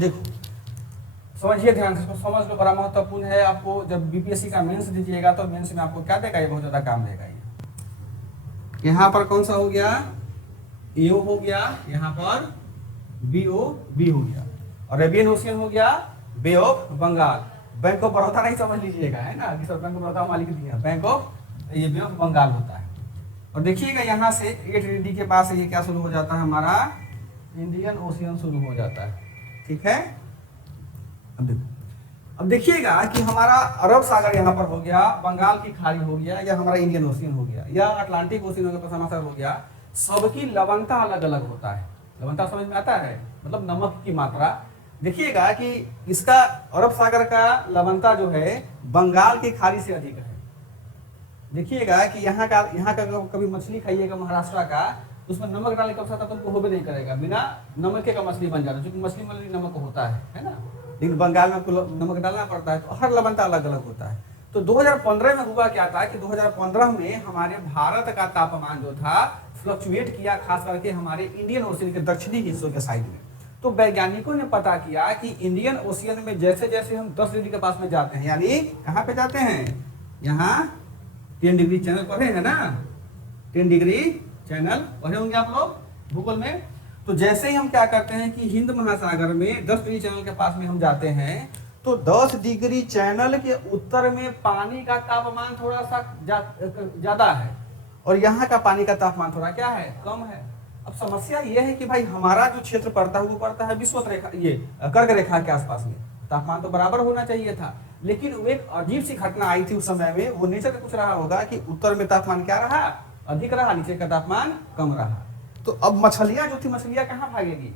देखो समझिए ध्यान से, समझ लो, बड़ा महत्वपूर्ण है। आपको जब बीपीएससी का मेंस दीजिएगा तो मेंस में आपको क्या देगा, ये बहुत ज्यादा काम देगा। ये यहाँ पर कौन सा हो गया, एओ हो गया, यहाँ पर बीओ बी हो गया, और अरेबियन ओशियन हो गया, bay of Bengal. Bank of Baroda नहीं समझ लीजिएगा, है ना, कि सब बैंक ऑफ बड़ौदा मालिक दिया, बैंक ऑफ ये बे ऑफ बंगाल होता है। और देखिएगा यहाँ से 8 के पास ये क्या शुरू हो जाता है, हमारा इंडियन ओशियन शुरू हो जाता है। ठीक है, अब देखिएगा कि हमारा अरब सागर यहाँ पर हो गया, बंगाल की खाड़ी हो गया, या हमारा इंडियन ओशियन हो गया, या अटलांटिक ओशियन हो गया, हो गया। सबकी लवणता अलग अलग होता है। लवणता समझ में आता है, मतलब नमक की मात्रा। देखिएगा कि इसका अरब सागर का लवणता जो है बंगाल की खाड़ी से अधिक है। देखिएगा कि यहाँ का कभी मछली खाइएगा महाराष्ट्र का, उसमें नमक डालने का अवसर तुमको होबे नहीं करेगा, बिना नमक का मछली बन जाता है, क्योंकि मछली में नमक होता है ना। लेकिन बंगाल में आपको नमक डालना पड़ता है, तो हर लवणता अलग अलग होता है। तो 2015 में हुआ क्या था कि 2015 में हमारे भारत का तापमान जो था फ्लक्चुएट किया, खास करके हमारे इंडियन ओशियन के दक्षिणी हिस्सों के साइड में। तो वैज्ञानिकों ने पता किया कि इंडियन ओशियन में जैसे जैसे हम 10 डिग्री के पास में जाते हैं, यानी कहाँ पे जाते हैं, यहाँ 10 डिग्री चैनल पढ़े हैं ना, 10 डिग्री चैनल पढ़े होंगे आप लोग भूगोल में। तो जैसे ही हम क्या करते हैं कि हिंद महासागर में 10 डिग्री चैनल के पास में हम जाते हैं, तो 10 डिग्री चैनल के उत्तर में पानी का तापमान थोड़ा सा ज्यादा है, और यहाँ का पानी का तापमान थोड़ा क्या है, कम है। अब समस्या यह है कि भाई हमारा जो क्षेत्र पड़ता है वो पड़ता है विषुवत रेखा, ये कर्क रेखा के आसपास में, तापमान तो बराबर होना चाहिए था। लेकिन वो एक अजीब सी घटना आई थी उस समय में, वो नेचर का कुछ रहा होगा कि उत्तर में तापमान क्या रहा, अधिक रहा, नीचे का तापमान कम रहा। तो अब मछलियां जो थी, मछलियां कहाँ भागेगी,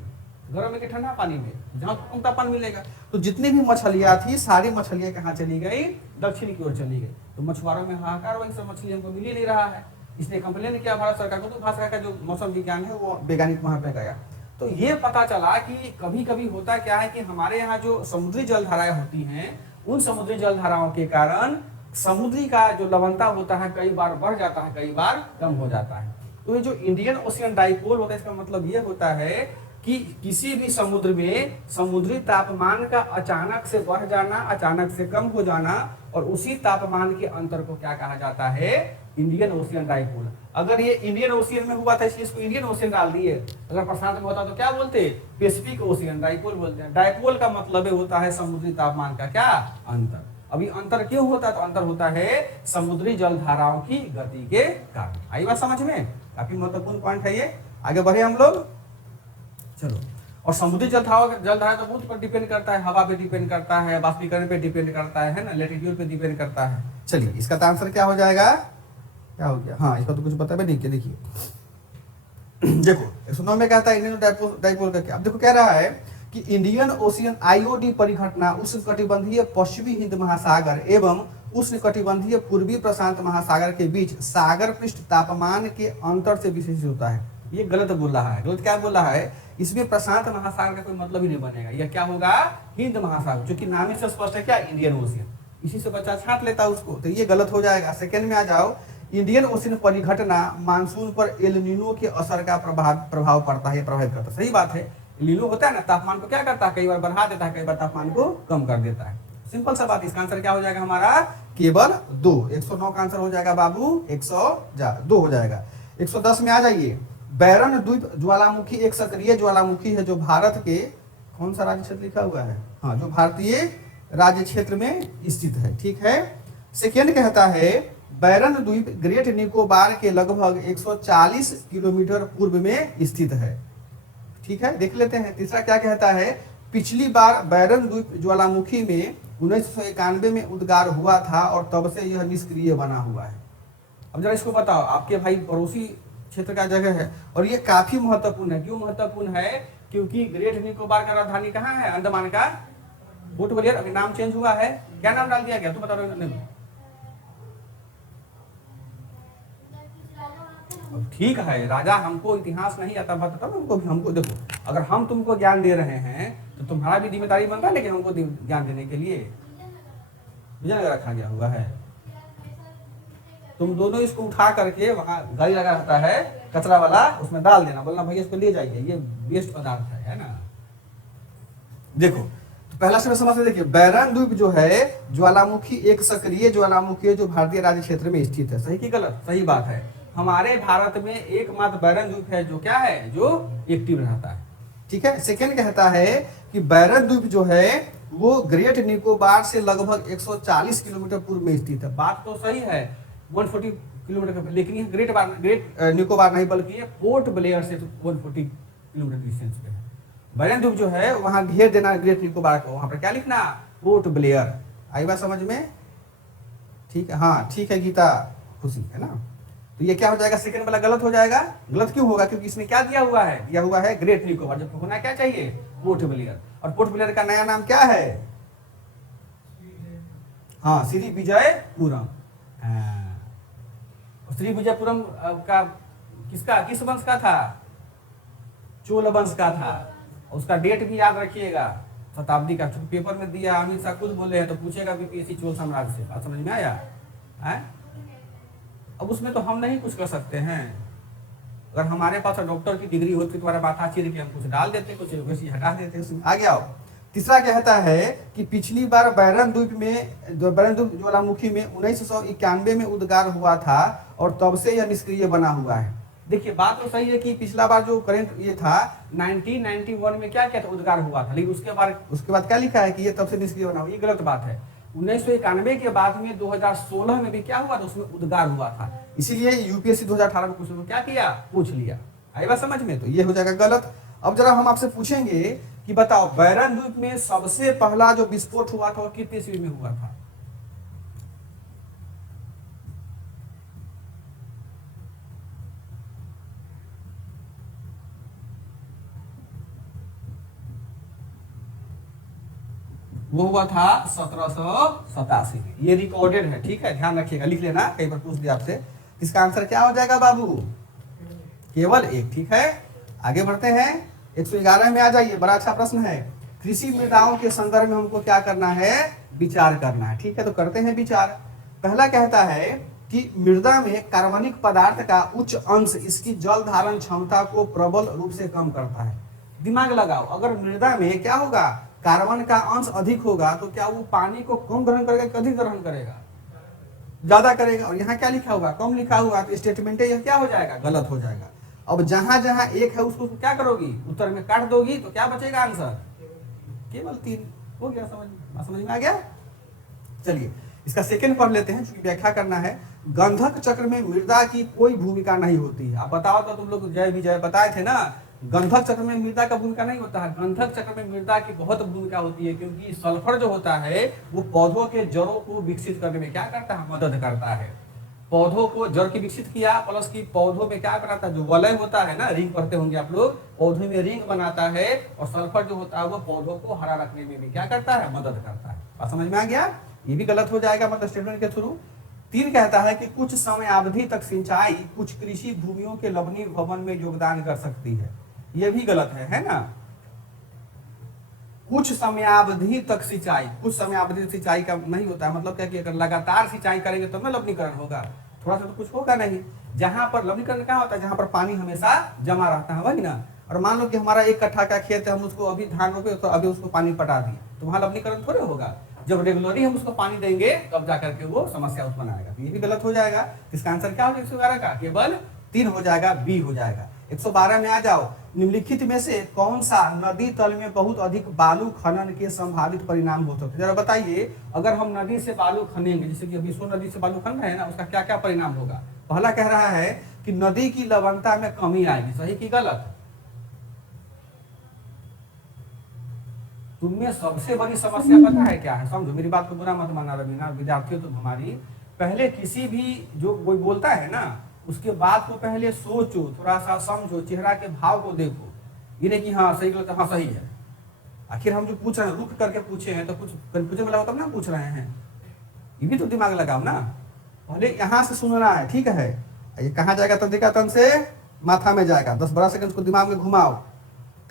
गर्म में कि ठंडा पानी में, जहाँ कम तापमान मिलेगा। तो जितनी भी मछलियां थी, सारी मछलियां कहाँ चली गई, दक्षिण की ओर चली गई। तो मछुआरों में हाहाकार, वही सब मछली हमको मिल ही नहीं रहा है। इसने कंप्लेन किया भारत सरकार को, तो भारत सरकार का जो मौसम विज्ञान है वो वैज्ञानिक वहां पे गया। तो ये पता चला कि कभी कभी होता क्या है कि हमारे यहाँ जो समुद्री जलधाराएं होती हैं, उन समुद्री जलधाराओं के कारण समुद्री का जो लवणता होता है कई बार बढ़ जाता है, कई बार कम हो जाता है। तो ये जो इंडियन ओशियन डाइपोल होता है, इसका मतलब ये होता है कि किसी भी समुद्र में समुद्री तापमान का अचानक से बढ़ जाना, अचानक से कम हो जाना, और उसी तापमान के अंतर को क्या कहा जाता है, इंडियन ओशियन डाइपोल। अगर ये इंडियन ओशियन में हुआ था इसलिए इसको इंडियन ओशियन डाल दिए, अगर प्रशांत में होता तो क्या बोलते, पैसिफिक ओशियन डाइपोल बोलते हैं। डाइपोल का मतलब होता है समुद्री तापमान का क्या अंतर। अभी अंतर क्यों होता है, तो अंतर होता है समुद्री जलधाराओं की गति के कारण। आई बात समझ में, काफी महत्वपूर्ण पॉइंट है ये। आगे बढ़े हम लोग, चलो। और समुद्री जलधारा तो बहुत पर डिपेंड करता है, हवा पे डिपेंड करता है, बाष्पीकरण पे डिपेंड करता है ना, लैटिट्यूड पे डिपेंड करता है। चलिए इसका तो आंसर क्या हो जाएगा, क्या हो गया, हाँ इसका तो कुछ पता है, देखिए देखो 109 में कहता है इंडियन डाइपोल का क्या। अब देखो कह रहा है कि इंडियन ओशियन आईओडी परिघटना उष्णकटिबंधीय पश्चिमी हिंद महासागर एवं उष्णकटिबंधीय पूर्वी प्रशांत महासागर के बीच सागर पृष्ठ तापमान के अंतर से विशेषित होता है। ये गलत बोल रहा है, गलत क्या बोल रहा है, इसमें प्रशांत महासागर का कोई मतलब ही नहीं बनेगा। यह क्या होगा, हिंद महासागर, जो कि नाम ही से स्पष्ट है क्या, इंडियन ओशियन। इसी से बच्चा छांट लेता है उसको, तो ये गलत हो जाएगा। सेकेंड में आ जाओ, इंडियन ओशियन परिघटना मानसून पर एल नीनो के असर का प्रभाव पड़ता है, प्रभावित करता है। सही बात है, नीनो होता है ना, तापमान को क्या करता है, कई बार बढ़ा देता है, कई बार तापमान को कम कर देता है। सिंपल सा बात। इसका आंसर क्या हो जाएगा हमारा, केवल 2। 109 का आंसर हो जाएगा बाबू 102 हो जाएगा। 110 में आ जाइए, बैरन द्वीप ज्वालामुखी एक सक्रिय ज्वालामुखी है जो भारत के कौन सा राज्य क्षेत्र लिखा हुआ है, हाँ, जो भारतीय राज्य क्षेत्र में स्थित है। ठीक है। सेकेंड कहता है बैरन द्वीप ग्रेट निकोबार के लगभग 140 किलोमीटर पूर्व में स्थित है। ठीक है, देख लेते हैं। तीसरा क्या कहता है, पिछली बार बैरन द्वीप ज्वालामुखी में 1991 में उद्गार हुआ था और तब से यह निष्क्रिय बना हुआ है। अब जरा इसको बताओ, आपके भाई पड़ोसी क्षेत्र का जगह है और ये काफी महत्वपूर्ण है। क्यों महत्वपूर्ण है, क्योंकि ग्रेट निकोबार का राजधानी कहाँ है, अंडमान का पोर्ट ब्लेयर। अभी नाम चेंज हुआ है, क्या नाम डाल दिया गया, तू बता रहे हो। ठीक है राजा, हमको इतिहास नहीं आता, बताओ हमको देखो, अगर हम तुमको ज्ञान दे रहे हैं तो तुम्हारा भी जिम्मेदारी बनता है, लेकिन हमको ज्ञान देने के लिए विजयनगर रखा गया हुआ है। तुम दोनों इसको उठा करके वहां गाड़ी लगा रहता है कचरा वाला, उसमें डाल देना, बोलना भैया इसको ले जाइए, ये वेस्ट पदार्थ है ना। देखो तो पहला समय समझते, देखिए बैरन द्वीप जो है ज्वालामुखी, एक सक्रिय ज्वालामुखी है जो भारतीय राज्य क्षेत्र में स्थित है। सही की गलत? सही बात है। हमारे भारत में एकमात्र बैरन द्वीप है जो क्या है, जो एक्टिव रहता है। ठीक है। सेकंड कहता है कि बैरन द्वीप जो है वो ग्रेट निकोबार से लगभग 140 किलोमीटर पूर्व में स्थित है। बात तो सही है, 140 किलोमीटर, लेकिन ये ग्रेट निकोबार नहीं बल्कि ये पोर्ट ब्लेयर से 140 किलोमीटर डिस्टेंस पे है। बैरन द्वीप जो है वहां घेर देना ग्रेट निकोबार को, वहां पर क्या लिखना, पोर्ट ब्लेयर। आई बात समझ में? ठीक है, हाँ ठीक है गीता, खुशी है ना। तो ये क्या हो जाएगा, सेकंड वाला गलत हो जाएगा। गलत क्यों होगा? क्योंकि इसमें क्या दिया हुआ है, दिया हुआ है ग्रेट निकोबार, जबकि होना क्या चाहिए, पोर्ट ब्लेयर। और पोर्ट ब्लेयर का नया नाम क्या है? हाँ, श्री विजयपुरम। श्री विजयपुरम का किसका, किस वंश का था? चोल वंश का था। उसका डेट भी याद रखिएगा, शताब्दी का, चूंकि पेपर में दिया, अमित शाह खुद बोले हैं तो पूछेगा बीपीएससी चोल साम्राज्य से। बात समझ में आया है? अब उसमें तो हम नहीं कुछ कर सकते हैं। अगर हमारे पास डॉक्टर की डिग्री होती तो तुम्हारा बात चीर के हम कुछ डाल देते, कुछ वैसी हटा देते उसमें। आगे आओ। तीसरा कहता है कि पिछली बार बैरन द्वीप में, बैरन द्वीप ज्वालामुखी में 1991 में उद्गार हुआ था और तब से यह निष्क्रिय बना हुआ है। देखिए बात तो सही है कि पिछला बार जो करंट ये था 1991 में क्या क्या था, उद्गार हुआ था, लेकिन उसके बाद क्या लिखा है कि ये तब से निष्क्रिय बना हुआ। ये गलत बात है। 1991 के बाद में 2016 में भी क्या हुआ था, उसमें उद्गार हुआ था। इसीलिए यूपीएससी 2018 में क्वेश्चन क्या किया, पूछ लिया। आई बात समझ में? तो ये हो जाएगा गलत। अब जरा हम आपसे पूछेंगे कि बताओ बैरन द्वीप में सबसे पहला जो विस्फोट हुआ था वो कितनी ईस्वी में हुआ था? वो हुआ था 1787 में। ये रिकॉर्डेड है, ठीक है, ध्यान रखिएगा, लिख लेना, कई बार पूछ दिया आपसे। इसका आंसर क्या हो जाएगा बाबू? केवल एक। ठीक है, आगे बढ़ते हैं। 111 में आ जाइए, बड़ा अच्छा प्रश्न है। कृषि मृदाओं के संदर्भ में हमको क्या करना है, विचार करना है। ठीक है, तो करते हैं विचार। पहला कहता है कि मृदा में कार्बनिक पदार्थ का उच्च अंश इसकी जल धारण क्षमता को प्रबल रूप से कम करता है। दिमाग लगाओ, अगर मृदा में क्या होगा, कार्बन का अंश अधिक होगा तो क्या वो पानी को कम ग्रहण करेगा कि अधिक ग्रहण करेगा? ज्यादा करेगा। और यहाँ क्या लिखा हुआ, कम लिखा हुआ, तो स्टेटमेंट यह क्या हो जाएगा, गलत हो जाएगा। अब जहां जहां एक है उसको क्या करोगी, उत्तर में काट दोगी, तो क्या बचेगा आंसर, केवल 3 हो गया। समझ में आ गया? चलिए इसका सेकंड पढ़ लेते हैं, क्योंकि व्याख्या करना है। गंधक चक्र में मृदा की कोई भूमिका नहीं होती है। अब बताओ तो, तुम लोग जय विजय बताए थे ना, गंधक चक्र में मृदा का भूमिका नहीं होता है। गंधक चक्र में मृदा की बहुत भूमिका होती है, क्योंकि सल्फर जो होता है वो पौधों के जड़ों को विकसित करने में क्या करता है, मदद करता है। पौधों को जड़ की विकसित किया, प्लस की पौधों में क्या बनाता है, जो वलय होता है ना, रिंग पढ़ते होंगे आप लोग, पौधों में रिंग बनाता है। और सल्फर जो होता है वो पौधों को हरा रखने में भी क्या करता है, मदद करता है। बात समझ में आ गया? ये भी गलत हो जाएगा, मतलब स्टेटमेंट के थ्रू। 3 कहता है कि कुछ समय अवधि तक सिंचाई कुछ कृषि भूमियों के लवणीभवन में योगदान कर सकती है। यह भी गलत है ना। कुछ समयावधि तक सिंचाई, कुछ समयावधि सिंचाई का नहीं होता है, मतलब क्या कि अगर लगातार सिंचाई करेंगे तब ना लवणीकरण होगा, थोड़ा सा तो कुछ होगा नहीं। जहां पर लवणीकरण क्या होता है, जहां पर पानी हमेशा जमा रहता है, वही ना। और मान लो कि हमारा 1 कट्ठा का खेत है, हम उसको अभी धान रोपे तो अभी उसको पानी पटा दिए, तो वहां लवणीकरण थोड़े होगा। जब रेगुलरली हम उसको पानी देंगे तब जाकर के वो समस्या उत्पन्न आएगा। तो ये भी गलत हो जाएगा। इसका आंसर क्या हो जाएगा 111 का, केवल 3 हो जाएगा, बी हो जाएगा। 112 में आ जाओ। निम्नलिखित में से कौन सा नदी तल में बहुत अधिक बालू खनन के संभावित परिणाम हो सकते हैं? जरा बताइए, अगर हम नदी से बालू खनेंगे, जैसे कि अभी सोन नदी से बालू खन रहे हैं ना, उसका क्या क्या परिणाम होगा? पहला कह रहा है कि नदी की लवणता में कमी आएगी। सही कि गलत? तुम्हें सबसे बड़ी समस्या पता है क्या है? समझो मेरी बात को, बुरा मत मानना रवीना, विद्यार्थियों तो हमारी, पहले किसी भी जो कोई बोलता है ना, उसके बाद को पहले सोचो, थोड़ा सा समझो, चेहरा के भाव को देखो। ये नहीं कि हाँ सही गलत, हाँ सही है। आखिर हम जो पूछ रहे हैं, रुक करके पूछे हैं, तो कुछ कंफ्यूजन वाला तब ना पूछ रहे हैं। ये भी तो दिमाग लगाओ ना, पहले यहाँ से सुनना है, ठीक है। ये कहाँ जाएगा, तंत्रिका तंत्र से माथा में जाएगा। 10-12 सेकंड को दिमाग में घुमाओ,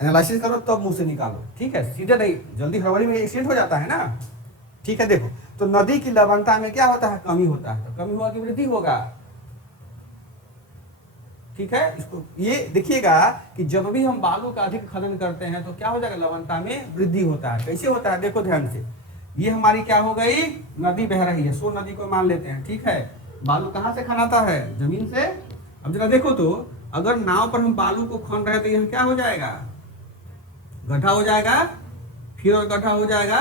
एनालिसिस करो, तब मुंह से निकालो, ठीक है। सीधे नहीं, जल्दी हड़बड़ी में एक्सीडेंट हो जाता है ना, ठीक है। देखो तो नदी की लवणता में क्या होता है, कमी होता है। तो कमी होगा कि वृद्धि होगा? ठीक है। इसको ये देखिएगा कि जब भी हम बालू का अधिक खनन करते हैं तो क्या हो जाएगा, लवणता में वृद्धि होता है। कैसे होता है देखो ध्यान से, ये हमारी क्या हो गई, नदी बह रही है, सो नदी को मान लेते हैं, ठीक है। बालू कहाँ से खनाता है, जमीन से। अब जरा देखो तो, अगर नाव पर हम बालू को खन रहे तो यह क्या हो जाएगा, गड्ढा हो जाएगा, फिर और गड्ढा हो जाएगा,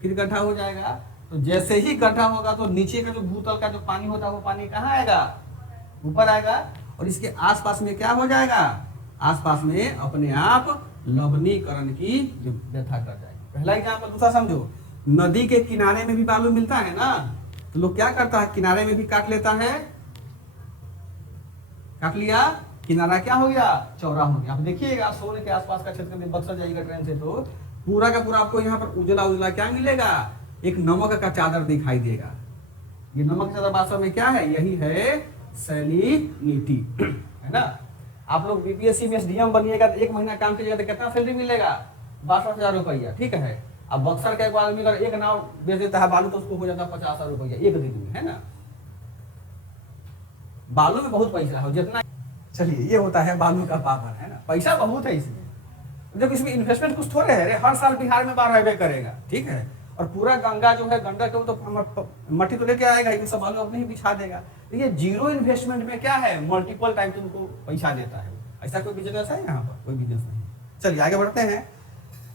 फिर गड्ढा हो जाएगा। तो जैसे ही गड्ढा होगा तो नीचे का जो भूतल का जो पानी होता है वो पानी कहाँ आएगा, ऊपर आएगा, और इसके आसपास में क्या हो जाएगा, आसपास में अपने आप लवणीकरण की व्यथा कर जाएगी। पहला एग्जाम्पल। दूसरा समझो, नदी के किनारे में भी बालू मिलता है ना, तो लोग क्या करता है, किनारे में भी काट लेता है, काट लिया, किनारा क्या हो गया, चौड़ा हो गया। आप देखिएगा सोने के आसपास का क्षेत्र में बक्सर जाइएगा ट्रेन से तो पूरा का पूरा आपको यहाँ पर उजला उजला क्या मिलेगा, एक नमक का चादर दिखाई देगा। ये नमक चादर वास्तव में क्या है, यही है सैलिनिटी, है ना। आप लोग बीपीएससी में एसडीएम बनिएगा तो 1 महीना काम कीजिएगा तो कितना सैलरी मिलेगा, 62,000 रुपया, ठीक है। अब बक्सर का एक आदमी अगर एक नाव बेच देता है बालू तो उसको हो जाता है 50,000 रुपया एक दिन में, है ना। बालू में बहुत पैसा है जितना, चलिए ये होता है बालू का पावर, है ना, पैसा बहुत है इसमें। जब इसमें इन्वेस्टमेंट कुछ थोड़े है, हर साल बिहार में बाढ़ आवे करेगा, ठीक है। और पूरा गंगा जो है गंडक के तो मट्टी तो लेके आएगा, ये सब बालू अपने ही बिछा देगा। तो ये जीरो इन्वेस्टमेंट में क्या है, मल्टीपल टाइम तुमको पैसा देता है। ऐसा कोई बिजनेस है यहाँ पर, कोई बिजनेस नहीं। चलिए आगे बढ़ते हैं,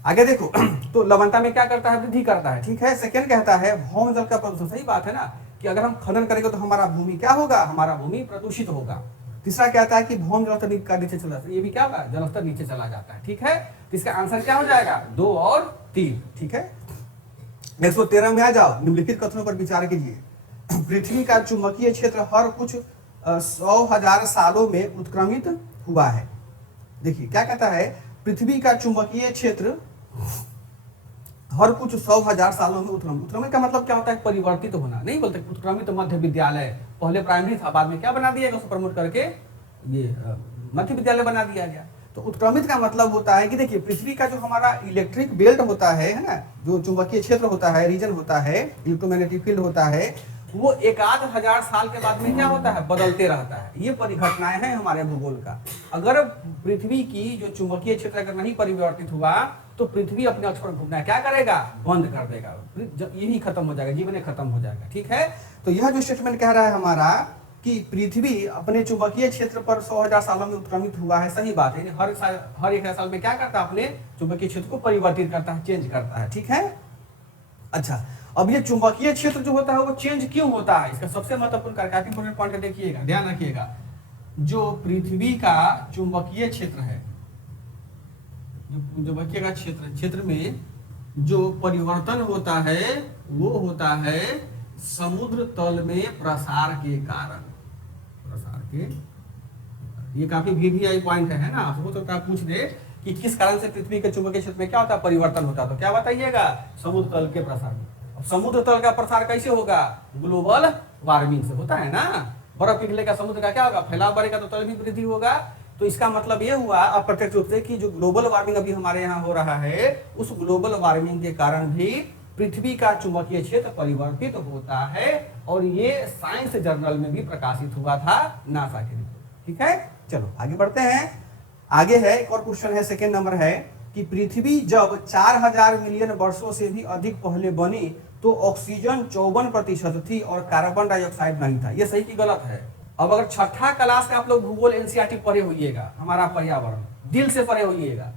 आगे देखो तो लवणता में क्या करता है, वृद्धि करता है, ठीक है। सेकंड कहता है भौम जल का प्रदूषण। सही बात है ना, कि अगर हम खनन करेंगे तो हमारा भूमि क्या होगा, हमारा भूमि प्रदूषित होगा। तीसरा कहता है कि भौम जल स्तर का नीचे चला जाता है, ये भी क्या होगा, जल स्तर नीचे चला जाता है, ठीक है। तो इसका आंसर क्या हो जाएगा, 2 और 3, ठीक है। 113 में आ जाओ, निम्नलिखित कथनों पर विचार कीजिए। पृथ्वी का चुंबकीय क्षेत्र हर कुछ 100,000 सालों में उत्क्रमित हुआ है। देखिए क्या कहता है, पृथ्वी का चुंबकीय क्षेत्र हर कुछ 100,000 सालों में उत्क्रमित का मतलब क्या होता है, परिवर्तित होना। नहीं बोलते उत्क्रमित मध्य विद्यालय, पहले प्राइमरी था, बाद में क्या बना दिया गया, उसको प्रमोट करके ये मध्य विद्यालय बना दिया गया। तो उत्क्रमित का मतलब होता है कि देखिए पृथ्वी का जो हमारा इलेक्ट्रिक बेल्ट होता है ना, जो चुंबकीय क्षेत्र होता है, रीजन होता है, इलेक्ट्रोमैग्नेटिक फील्ड होता है, वो 1,000 साल के बाद में क्या होता है, बदलते रहता है। ये परिघटनाएं हैं हमारे भूगोल का। अगर पृथ्वी की जो चुंबकीय क्षेत्र अगर नहीं परिवर्तित हुआ तो पृथ्वी अपने अक्ष पर घूमना क्या करेगा, बंद कर देगा, यही खत्म हो जाएगा, जीवन खत्म हो जाएगा, ठीक है। तो यह जो स्टेटमेंट कह रहा है हमारा कि पृथ्वी अपने चुंबकीय क्षेत्र पर 100,000 सालों में उत्क्रमित हुआ है, सही बात है। हर 1,000 साल में क्या करता है, अपने चुंबकीय क्षेत्र को परिवर्तित करता है, चेंज करता है, ठीक है। अच्छा, अब ये चुंबकीय क्षेत्र जो होता है वो चेंज क्यों होता है, इसका सबसे महत्वपूर्ण कार्य पॉइंट देखिएगा, ध्यान रखिएगा। जो पृथ्वी का चुंबकीय क्षेत्र है, जो चुंबकीय का क्षेत्र में जो परिवर्तन होता है वो होता है समुद्र तल में प्रसार के कारण। प्रसार के, ये काफी VVI पॉइंट है ना, हो सकता है पूछ दे कि किस कारण से पृथ्वी के चुंबकीय क्षेत्र में क्या होता है, परिवर्तन होता है, तो क्या बताइएगा, समुद्र तल के प्रसार में। अब समुद्र तल का प्रसार कैसे होगा, ग्लोबल वार्मिंग से होता है ना। बर्फ पिघलेगा, समुद्र का क्या होगा, फैलाव बढ़ेगा तो तल भी वृद्धि होगा। तो इसका मतलब ये हुआ अप्रत्यक्ष रूप से कि जो ग्लोबल वार्मिंग अभी हमारे यहाँ हो रहा है, उस ग्लोबल वार्मिंग के कारण भी पृथ्वी का चुंबकीय क्षेत्र परिवर्तित होता है। और ये साइंस जर्नल में भी प्रकाशित हुआ था, नासा के रिपोर्ट, ठीक है। चलो आगे बढ़ते हैं, आगे है एक और क्वेश्चन है, सेकेंड नंबर है कि पृथ्वी जब 4,000 मिलियन वर्षों से भी अधिक पहले बनी तो ऑक्सीजन 54% थी और कार्बन डाइऑक्साइड नहीं था। ये सही की गलत है। अब अगर छठा क्लास का आप लोग भूगोल एनसीईआरटी पढ़े होइएगा, हमारा पर्यावरण दिल से पढ़े होइएगा,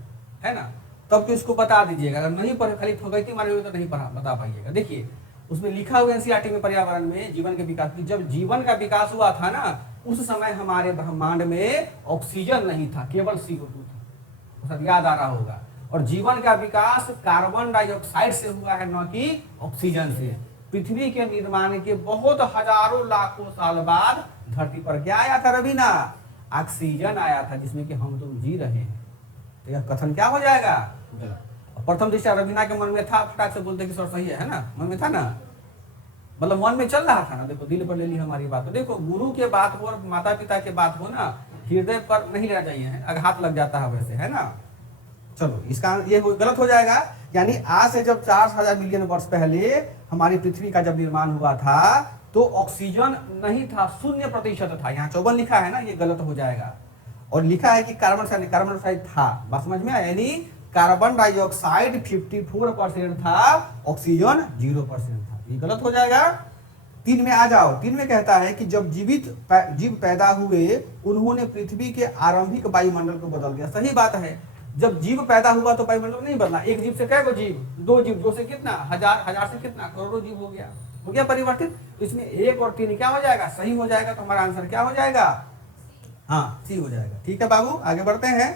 है ना, तब तो इसको बता दीजिएगा। अगर नहीं पढ़े, खाली ठोकैती मारे हुए तो नहीं बता पाइएगा। देखिए उसमें लिखा हुआ एनसीईआरटी में पर्यावरण में जीवन के विकास, जब जीवन का विकास हुआ था ना, उस समय हमारे ब्रह्मांड में ऑक्सीजन नहीं था, केवल CO2 था, सब याद आ रहा होगा। और जीवन का विकास कार्बन डाइऑक्साइड से हुआ है, न कि ऑक्सीजन से। पृथ्वी के निर्माण के बहुत हजारों लाखों साल बाद धरती पर क्या आया था रवीना, ऑक्सीजन आया था, जिसमें कि हम तुम जी रहे हैं। तो यह कथन क्या हो जाएगा, गलत। प्रथम दृष्टया रवीना के मन में था, फटाक से बोलते कि सर सही है ना, मन में था ना, मतलब मन में चल रहा था ना। देखो दिल पर ले ली हमारी बात। तो देखो गुरु के बात हो और माता पिता के बात हो ना, हृदय पर नहीं लेना चाहिए, आघात लग जाता है वैसे, है ना। चलो इसका ये गलत हो जाएगा। यानी आज से जब 4,000 मिलियन वर्ष पहले हमारी पृथ्वी का जब निर्माण हुआ था तो ऑक्सीजन नहीं था, 0% था। यहाँ 54 लिखा है ना, ये गलत हो जाएगा। और लिखा है कि कार्बन डाइऑक्साइड था। बात समझ में आया? यानी कार्बन डाइऑक्साइड 54% था, ऑक्सीजन 0% था। ये गलत हो जाएगा। 3 में आ जाओ। 3 में कहता है कि जब जीव पैदा हुए उन्होंने पृथ्वी के आरंभिक वायुमंडल को बदल दिया। सही बात है, जब जीव पैदा हुआ तो वायुमंडल नहीं बदला। एक जीव से कै गो जीव? 2 जीव। 2 से कितना? हजार। हजार से कितना? करोड़ों जीव हो गया परिवर्तित। तो इसमें 1 और 3 क्या हो जाएगा? सही हो जाएगा। तो हमारा आंसर क्या हो जाएगा? हाँ, सी हो जाएगा। ठीक है बाबू, आगे बढ़ते हैं।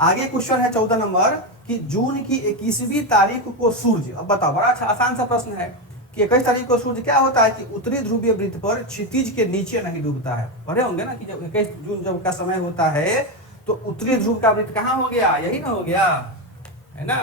आगे क्वेश्चन है 14 नंबर कि जून की 21वीं तारीख को सूर्य, अब बताओ, बड़ा अच्छा आसान सा प्रश्न है कि 21 तारीख को सूर्य क्या होता है कि उत्तरी ध्रुवीय वृत्त पर क्षितिज के नीचे नहीं डूबता है। पढ़े होंगे ना कि जब 21 जून जब का समय होता है तो उत्तरी ध्रुव का वृत्त कहाँ हो गया? यही ना हो गया, है ना?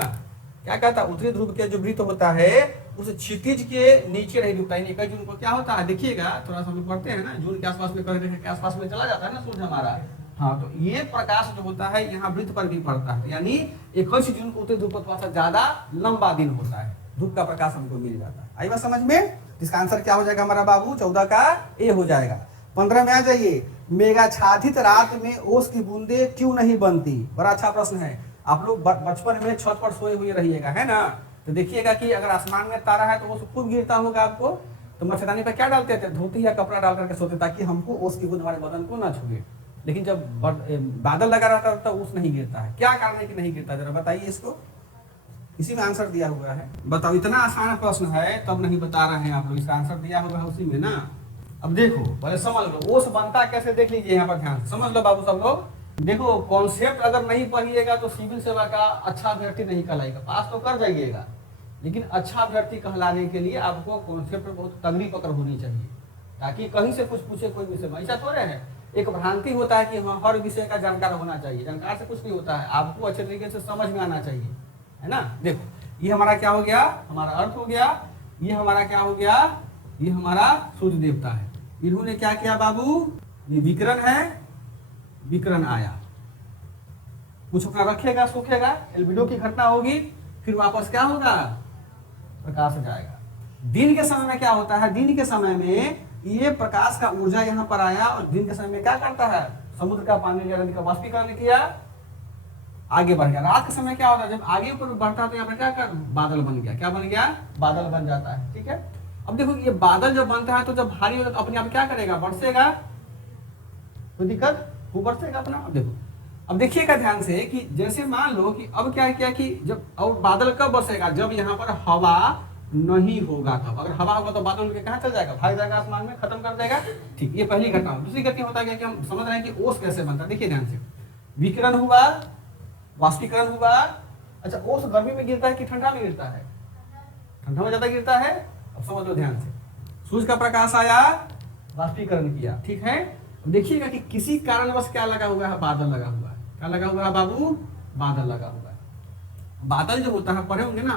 क्या कहता है? उत्तरी ध्रुव के जो वृत्त होता है उस क्षितिज के नीचे नहीं डूबता। 21 जून को क्या होता है? देखिएगा, थोड़ा सा हम लोग पढ़ते हैं ना, जून के आसपास में के आसपास में चला जाता है ना सूर्य हमारा। हाँ, तो ये प्रकाश जो होता है यहाँ वृत्त पर भी पड़ता है, यानी 21 जून को उत्तरी ध्रुव पर थोड़ा सा ज्यादा लंबा दिन होता है, धूप का प्रकाश हमको मिल जाता है। आई बात समझ में? इसका आंसर क्या हो जाएगा हमारा बाबू? 14 का ए हो जाएगा। 15 में आ जाइए। मेघाच्छादित रात में ओस की बूंदे क्यों नहीं बनती? बड़ा अच्छा प्रश्न है। आप लोग बचपन में छत पर सोए हुए रहिएगा, है ना? तो देखिएगा कि अगर आसमान में तारा है तो वो खूब गिरता होगा आपको। तो मच्छरदानी पे क्या डालते थे? धोती या कपड़ा डाल करके सोते ताकि हमको ओस की बूंद हमारे बदन को ना छुए। लेकिन जब बादल लगा रहता है तो ओस नहीं गिरता है। क्या कारण है कि नहीं गिरता? जरा बताइए इसको। इसी में आंसर दिया हुआ है। बताओ, इतना आसान प्रश्न है तब नहीं बता रहे हैं आप लोग। इसका आंसर दिया हुआ है उसी में ना। अब देखो, पहले समझ लो ओस बनता कैसे, देख लीजिए यहाँ पर ध्यान समझ लो बाबू सब लोग। देखो, कॉन्सेप्ट अगर नहीं पढ़िएगा तो सिविल सेवा का अच्छा अभ्यर्थी नहीं कहलाएगा। पास तो कर जाइएगा, लेकिन अच्छा अभ्यर्थी कहलाने के लिए आपको कॉन्सेप्ट बहुत तगड़ी पकड़ होनी चाहिए, ताकि कहीं से कुछ पूछे कोई विषय में। ऐसा थोड़े है, एक भ्रांति होता है कि हर विषय का जानकार होना चाहिए। जानकार से कुछ नहीं होता है, आपको अच्छे तरीके से समझ में आना चाहिए, है ना? देखो, ये हमारा क्या हो गया? हमारा अर्थ हो गया। ये हमारा क्या हो गया? ये हमारा सूर्य देवता है। इन्होंने क्या किया बाबू? ये विकिरण है, विकिरण आया, कुछ अपना रखेगा, सूखेगा, एल्बिडो की घटना होगी, फिर वापस क्या होगा? प्रकाश जाएगा। दिन के समय में क्या होता है? दिन के समय में ये प्रकाश का ऊर्जा यहाँ पर आया और दिन के समय में क्या करता है? समुद्र का पानी या नदी का वाष्पीकरण किया, आगे बढ़ गया। रात के समय क्या होता है? जब आगे ऊपर बढ़ता है तो यहाँ पर क्या कर? बादल बन गया। क्या बन गया? बादल बन जाता है। ठीक है, अब देखो, ये बादल जब बनता है तो जब भारी होता है तो अपने आप क्या करेगा? बरसेगा। कोई दिक्कत? वो बरसेगा अपना। अब देखो, अब देखिएगा ध्यान से कि जैसे मान लो कि अब क्या किया कि जब, और बादल कब बरसेगा? जब यहाँ पर हवा नहीं होगा तब। अगर हवा होगा तो बादल उनके कहाँ चल जाएगा? भाग जाएगा आसमान में, खत्म कर देगा। ठीक, ये पहली घटना। दूसरी घटना होता है कि हम समझ रहे हैं कि ओस कैसे बनता है। देखिए ध्यान से, विकिरण हुआ, वाष्पीकरण हुआ। अच्छा, ओस गर्मी में गिरता है कि ठंडा में गिरता है? ठंडा में ज्यादा गिरता है। अब समझ लो ध्यान से, सूर्य का प्रकाश आया, वाष्पीकरण किया, ठीक है। देखिएगा कि किसी कारणवश क्या लगा हुआ है? बादल लगा हुआ है। क्या लगा हुआ है बाबू? बादल लगा हुआ है। बादल जो होता है, पढ़े होंगे ना,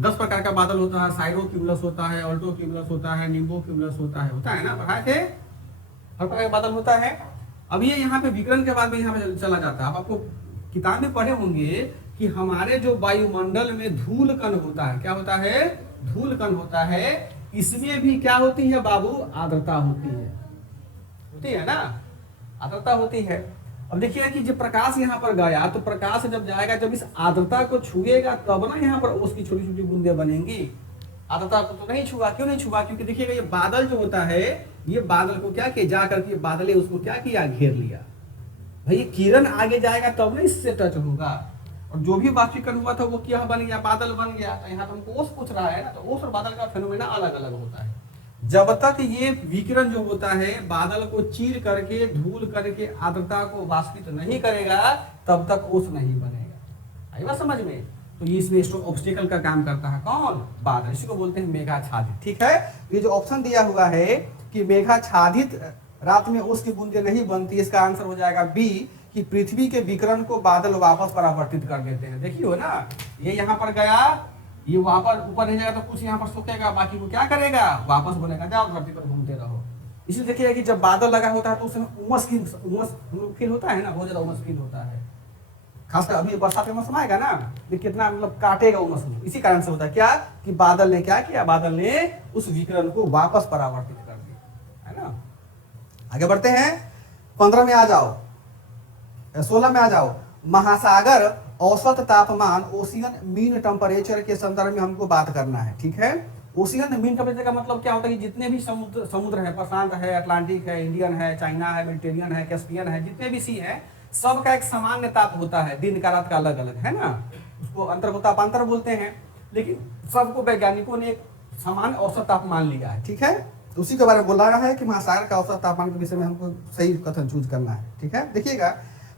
10 प्रकार का बादल होता है। साइरो क्यूमुलस होता है, ऑल्टो क्यूमुलस होता है, निम्बो क्यूमुलस होता है ना, पढ़ाए थे? हर प्रकार का बादल होता है। अब ये यहाँ पे विकिरण के बाद में यहाँ पे चला जाता है। अब आपको किताब में पढ़े होंगे कि हमारे जो वायुमंडल में धूल कण होता है, क्या होता है? धूल कण होता है। इसमें भी क्या होती है बाबू? आर्द्रता होती है ना, आर्द्रता होती है। अब देखिए कि जब प्रकाश यहाँ पर गया तो प्रकाश जब जाएगा, जब इस आर्द्रता को छुएगा तब ना यहाँ पर ओस की छोटी छोटी बूंदें बनेंगी। आर्द्रता को तो नहीं छुआ। क्यों नहीं छुआ? क्योंकि देखिएगा ये बादल जो होता है, ये बादल को क्या किया? जा करके बादल उसको क्या किया? घेर लिया। भाई किरण आगे जाएगा तब ना इससे टच होगा। और जो भी वाष्पीकरण हुआ था वो क्या बन गया? बादल बन गया। तो यहाँ तो हमको ओस पूछ रहा है ना, तो ओस और बादल का फेनोमेना अलग अलग होता है। जब तक ये विकिरण जो होता है बादल को चीर करके, धूल करके आर्द्रता को वाष्पित नहीं करेगा, तब तक ओस नहीं बनेगा। आई बात समझ में? तो ये इसमें ऑब्स्टिकल का काम करता है। कौन? बादल। इसी को बोलते हैं मेघाच्छादित। ठीक है, ये जो ऑप्शन दिया हुआ है कि मेघाच्छादित रात में ओस की बूंदें नहीं बनती, इसका आंसर हो जाएगा बी, कि पृथ्वी के विकिरण को बादल वापस परावर्तित कर देते हैं। देखिए ना, ये यहाँ पर गया, ये वापस ऊपर नहीं जाएगा तो कुछ यहाँ पर सूखेगा, बाकी वो क्या करेगा? वापस बनेगा। जाओ धरती पर घूमते रहो। इसलिए देखिए कि जब बादल लगा होता है तो उसमें उमस फील होता है ना, बहुत ज्यादा उमस फील होता है। खासकर अभी बरसात का मौसम आएगा ना, ये कितना मतलब काटेगा उमस। इसी कारण से होता है क्या कि बादल ने क्या किया? बादल ने उस विकिरण को वापस परावर्तित कर दिया, है ना। आगे बढ़ते हैं, 15 में आ जाओ। 16 में आ जाओ। महासागर औसत तापमान, ओशियन मीन टेम्परेचर के संदर्भ में हमको बात करना है, ठीक है। ओशियन मीन टेम्परेचर का मतलब क्या होता है कि जितने भी समुद्र है, प्रशांत है, अटलांटिक है, इंडियन है, चाइना है, मेडिटेरियन है, कैस्पियन है, जितने भी सी है, सबका एक सामान्य ताप होता है, दिन का रात का अलग अलग, है ना। उसको अंतर को तापांतर बोलते हैं, लेकिन सबको वैज्ञानिकों ने एक समान औसत तापमान लिया है, ठीक है। तो उसी के बारे में बोला है कि महासागर का औसत तापमान के विषय में हमको सही कथन चूज करना है, ठीक है। देखिएगा,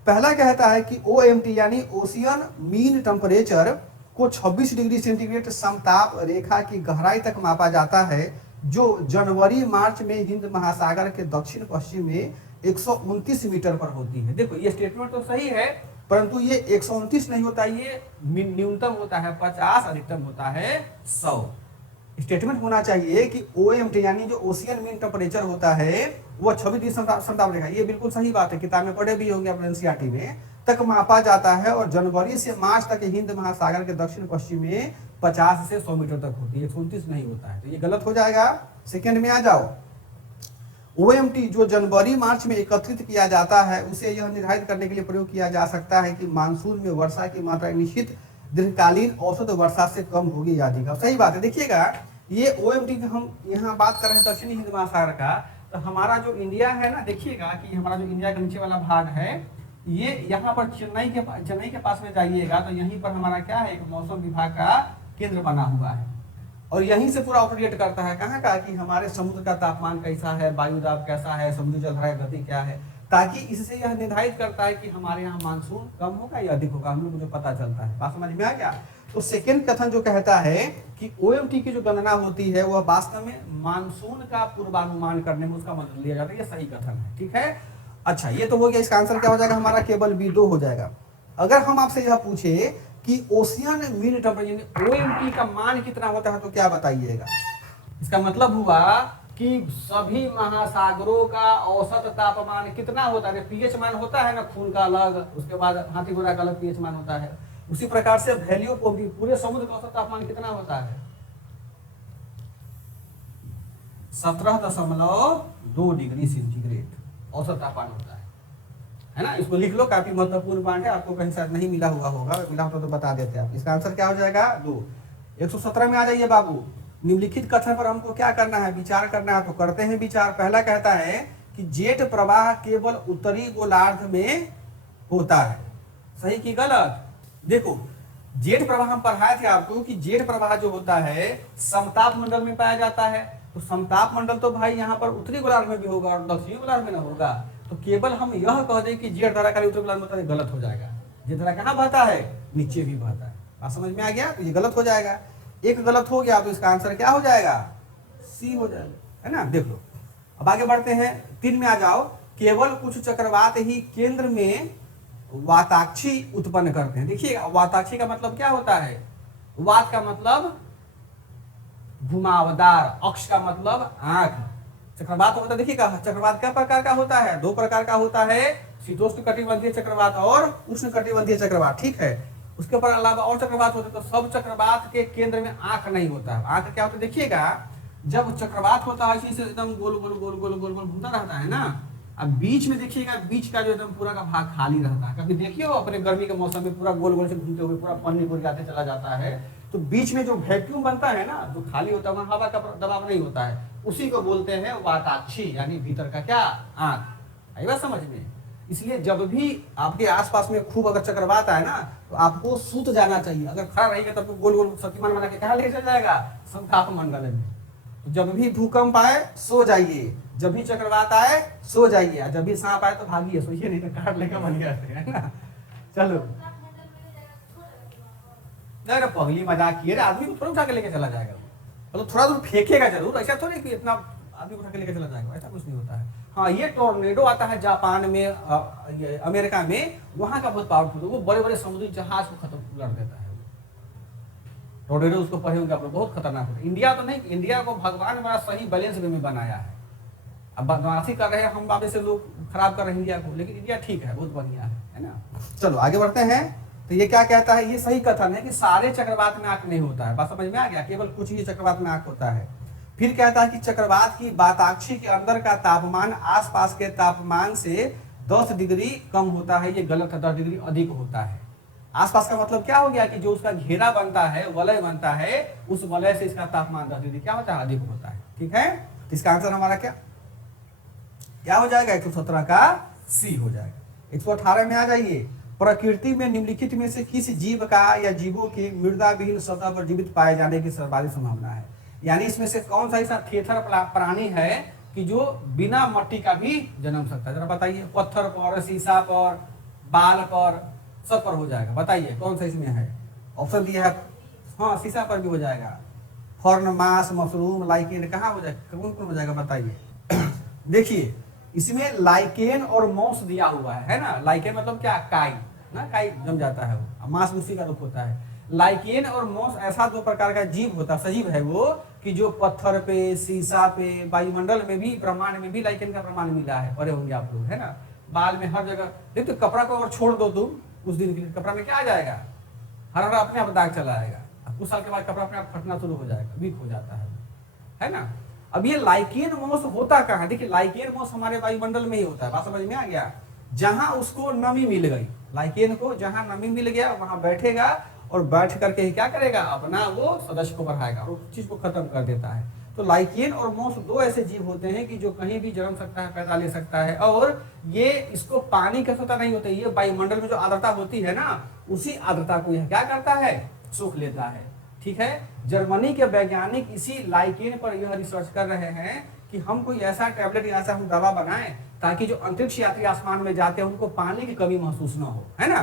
पहला कहता है कि OMT यानी ओशियन मीन टेम्परेचर को 26 डिग्री सेंटीग्रेड समताप रेखा की गहराई तक मापा जाता है, जो जनवरी मार्च में हिंद महासागर के दक्षिण पश्चिम में 129 मीटर पर होती है। देखो ये स्टेटमेंट तो सही है, परंतु ये 129 नहीं होता, ये न्यूनतम होता है 50, अधिकतम होता है 100। स्टेटमेंट होना चाहिए कि OMT यानी जो ओशियन मीन टेम्परेचर होता है वो 26 डिग्री समताप रेखा, ये बिल्कुल सही बात है, किताब में पढ़े भी होंगे अपने NCERT में, तक मापा जाता है और जनवरी से मार्च तक हिंद महासागर के दक्षिण पश्चिम में 50 से 100 मीटर तक होती है, 129 नहीं होता है, तो ये गलत हो जाएगा। सेकंड में आ जाओ। OMT जो जनवरी मार्च में एकत्रित किया जाता है, उसे यह निर्धारित करने के लिए प्रयोग किया जा सकता है कि मानसून में वर्षा की मात्रा निश्चित दीर्घकालीन औसत वर्षा से कम होगी या अधिक। सही बात है। देखिएगा, ये OMT की हम यहाँ बात कर रहे हैं दक्षिणी हिंद महासागर का, तो हमारा जो इंडिया है ना, देखिएगा कि हमारा जो इंडिया का नीचे वाला भाग है, ये यहाँ पर चेन्नई के पास में जाइएगा तो यहीं पर हमारा क्या है, एक मौसम विभाग का केंद्र बना हुआ है, और यहीं से पूरा ऑपरेट करता है। कहाँ का, कि हमारे समुद्र का तापमान कैसा है, वायु दाब कैसा है, समुद्री जलधारा की गति क्या है, ताकि इससे यह निर्धारित करता है कि हमारे यहाँ मानसून कम होगा या अधिक होगा, हम लोग को पता चलता है। बात समझ में आ गया। तो सेकेंड कथन जो कहता है कि OMT की जो गणना होती है वह वास्तव में मानसून का पूर्वानुमान करने में उसका मदद लिया जाता है, ये सही कथन है, ठीक है। अच्छा, ये तो हो गया। इसका आंसर क्या हो जाएगा हमारा, केवल B2 हो जाएगा। अगर हम आपसे यह पूछे कि ओशियन मीन टेम्परेचर OMT का मान कितना होता है, तो क्या बताइएगा। इसका मतलब हुआ कि सभी महासागरों का औसत तापमान कितना होता है। pH मान होता है ना, खून का अलग, उसके बाद हाथी घोड़ा का अलग pH मान होता है, उसी प्रकार से वैल्यू को भी पूरे समुद्र का औसत तापमान कितना होता है, 17.2 डिग्री सेंटीग्रेड औसत तापमान होता है ना। इसको लिख लो, काफी महत्वपूर्ण पॉइंट है, आपको कहीं शायद नहीं मिला हुआ होगा, मिला होता तो बता देते आप। इसका आंसर क्या हो जाएगा, 2। 117 में आ जाइए बाबू। निम्नलिखित कथन पर हमको क्या करना है, विचार करना है, तो करते हैं विचार। पहला कहता है कि जेट प्रवाह केवल उत्तरी गोलार्ध में होता है, सही कि गलत। देखो, जेट प्रवाह हम पढ़ाए थे आपको कि जेट प्रवाह जो होता है समताप मंडल में पाया जाता है, तो समताप मंडल तो भाई यहाँ पर उत्तरी गोलार्ध में भी होगा और दक्षिणी गोलार्ध में ना होगा। तो केवल हम यह कह दें कि जेट धारा खाली उत्तरी गोलार्ध में होता है, गलत हो जाएगा। जेट धारा कहाँ बहता है, नीचे भी बहता है। बात समझ में आ गया, तो ये गलत हो जाएगा। एक गलत हो गया तो इसका आंसर क्या हो जाएगा, C हो जाएगा, है ना। देख लो, अब आगे बढ़ते हैं। 3 में आ जाओ। केवल कुछ चक्रवात ही केंद्र में वाताक्षी उत्पन्न करते हैं। देखिए, वाताक्षी का मतलब क्या होता है, वात का मतलब घुमावदार, अक्ष का मतलब आंख, चक्रवात होता है। देखिएगा, चक्रवात क्या प्रकार का होता है, 2 प्रकार का होता है, शीतोष्ण कटिबंधीय चक्रवात और उष्ण कटिबंधीय चक्रवात, ठीक है। उसके ऊपर अलावा और चक्रवात होते हैं। तो सब चक्रवात के केंद्र में आंख नहीं होता है। आंख क्या होता है, देखिएगा, जब चक्रवात होता है इसी से एकदम गोल गोल गोल गोल गोल गोल घूमता रहता है ना। अब बीच में देखिएगा, बीच का जो एकदम पूरा का भाग खाली रहता है। कभी देखिए हो अपने गर्मी के मौसम में पूरा गोल गोल से घूमते हुए पूरा पानी पूरी आते चला जाता है, तो बीच में जो वैक्यूम बनता है ना, जो खाली होता है, वहां हवा का दबाव नहीं होता है, उसी को बोलते हैं वाताक्षी, यानी भीतर का क्या, आंख। आई बात समझ में। इसलिए जब भी आपके आसपास में खूब अगर चक्रवात आए ना, तो आपको सूत जाना चाहिए। अगर खड़ा रहेगा तब तो गोल गोल शक्तिमान बना के कहाँ ले चल जाएगा, समताप मंडल में। तो जब भी भूकंप आए सो जाइए, जब भी चक्रवात आए सो जाइए, जब भी सांप आए तो भागिए, सोइए नहीं तो काट लेकर बन गया, है ना। चलो, नहीं पगली मजाक किए, आदमी को थोड़ा उठा के लेके चला जाएगा, मतलब थोड़ा दूर फेंकेगा जरूर, ऐसा थोड़ी कि इतना आदमी उठा के लेके चला जाएगा, ऐसा कुछ नहीं होता है। हाँ, ये टोर्नेडो आता है जापान में, अमेरिका में, वहां का बहुत पावरफुल है, वो बड़े बड़े समुद्री जहाज को खत्म कर देता है। टोर्नेडो उसको पढ़े होंगे आप लोग, बहुत खतरनाक होता है। इंडिया तो नहीं, इंडिया को भगवान बड़ा सही बैलेंस में बनाया है। अब बदमाशी कर रहे हैं हम, बाबे से लोग खराब कर रहे हैं इंडिया को, लेकिन इंडिया ठीक है, बहुत बढ़िया है ना। चलो आगे बढ़ते हैं। तो ये क्या कहता है, ये सही कथन है कि सारे चक्रवात में आंख नहीं होता है। बात समझ में आ गया, केवल कुछ ही चक्रवात में आंख होता है। फिर कहता है कि चक्रवात की वाताक्षी के अंदर का तापमान आसपास के तापमान से 10 डिग्री कम होता है, ये गलत है, 10 डिग्री अधिक होता है। आसपास का मतलब क्या हो गया कि जो उसका घेरा बनता है, वलय बनता है, उस वलय से इसका तापमान 10 डिग्री क्या होता है, अधिक होता है। ठीक है, तो इसका आंसर हमारा क्या हो जाएगा, 117 का सी हो जाएगा। 118 में आ जाइए, प्रकृति में निम्नलिखित में से किस जीव का या जीवों के मृदा विहीन सतह पर जीवित पाए जाने की सर्वाधिक संभावना है। यानी इसमें से कौन सा ऐसा थेथर प्राणी है कि जो बिना मट्टी का भी जन्म सकता है, जरा बताइए। पत्थर पर, शीशा पर, बाल पर, सब पर हो जाएगा, बताइए कौन सा इसमें है। ऑप्शन दिया है, हाँ शीशा पर भी हो जाएगा, फर्न, मास, मशरूम, लाइकेन, कहाँ हो जाएगा, कौन कौन हो जाएगा बताइए। देखिए इसमें लाइकेन और मॉस दिया हुआ है ना। लाइकेन मतलब क्या, काई ना, काई जम जाता है वो, मांस उसी का रूप होता है। लाइकेन और मॉस ऐसा 2 प्रकार का जीव होता है, सजीव है वो, कि जो पत्थर पे, शीशा पे, वायुमंडल में भी, ब्रह्मांड में भी लाइकेन का प्रमाण मिला है, पढ़े होंगे आप लोग, है ना। बाल में हर जगह देखो, तो कपड़ा को अगर छोड़ दो तुम कुछ दिन के लिए, कपड़ा में क्या आ जाएगा, हर अपने आप दाग चला आएगा, कुछ साल के बाद कपड़ा अपने आप फटना शुरू हो जाएगा, वीक हो जाता है ना। अब ये लाइकेन मॉस होता कहाँ, देखिए लाइकेन मॉस हमारे वायुमंडल में ही होता है, बात समझ में आ गया। जहां उसको नमी मिल गई, लाइकेन को जहां नमी मिल गया वहां बैठेगा और बैठ करके क्या करेगा, अपना वो सदस्य को बढ़ाएगा और उस चीज को खत्म कर देता है। तो लाइकेन और मॉस 2 ऐसे जीव होते हैं कि जो कहीं भी जन्म सकता है, पैदा ले सकता है, और ये इसको पानी की आवश्यकता नहीं होती, ये वायुमंडल में जो आर्द्रता होती है ना, उसी आर्द्रता को यह क्या करता है, सोख लेता है। ठीक है, जर्मनी के वैज्ञानिक इसी लाइकेन पर यह रिसर्च कर रहे हैं कि हम कोई ऐसा टैबलेट या ऐसा हम दवा बनाएं ताकि जो अंतरिक्ष यात्री आसमान में जाते हैं उनको पानी की कमी महसूस ना हो, है ना।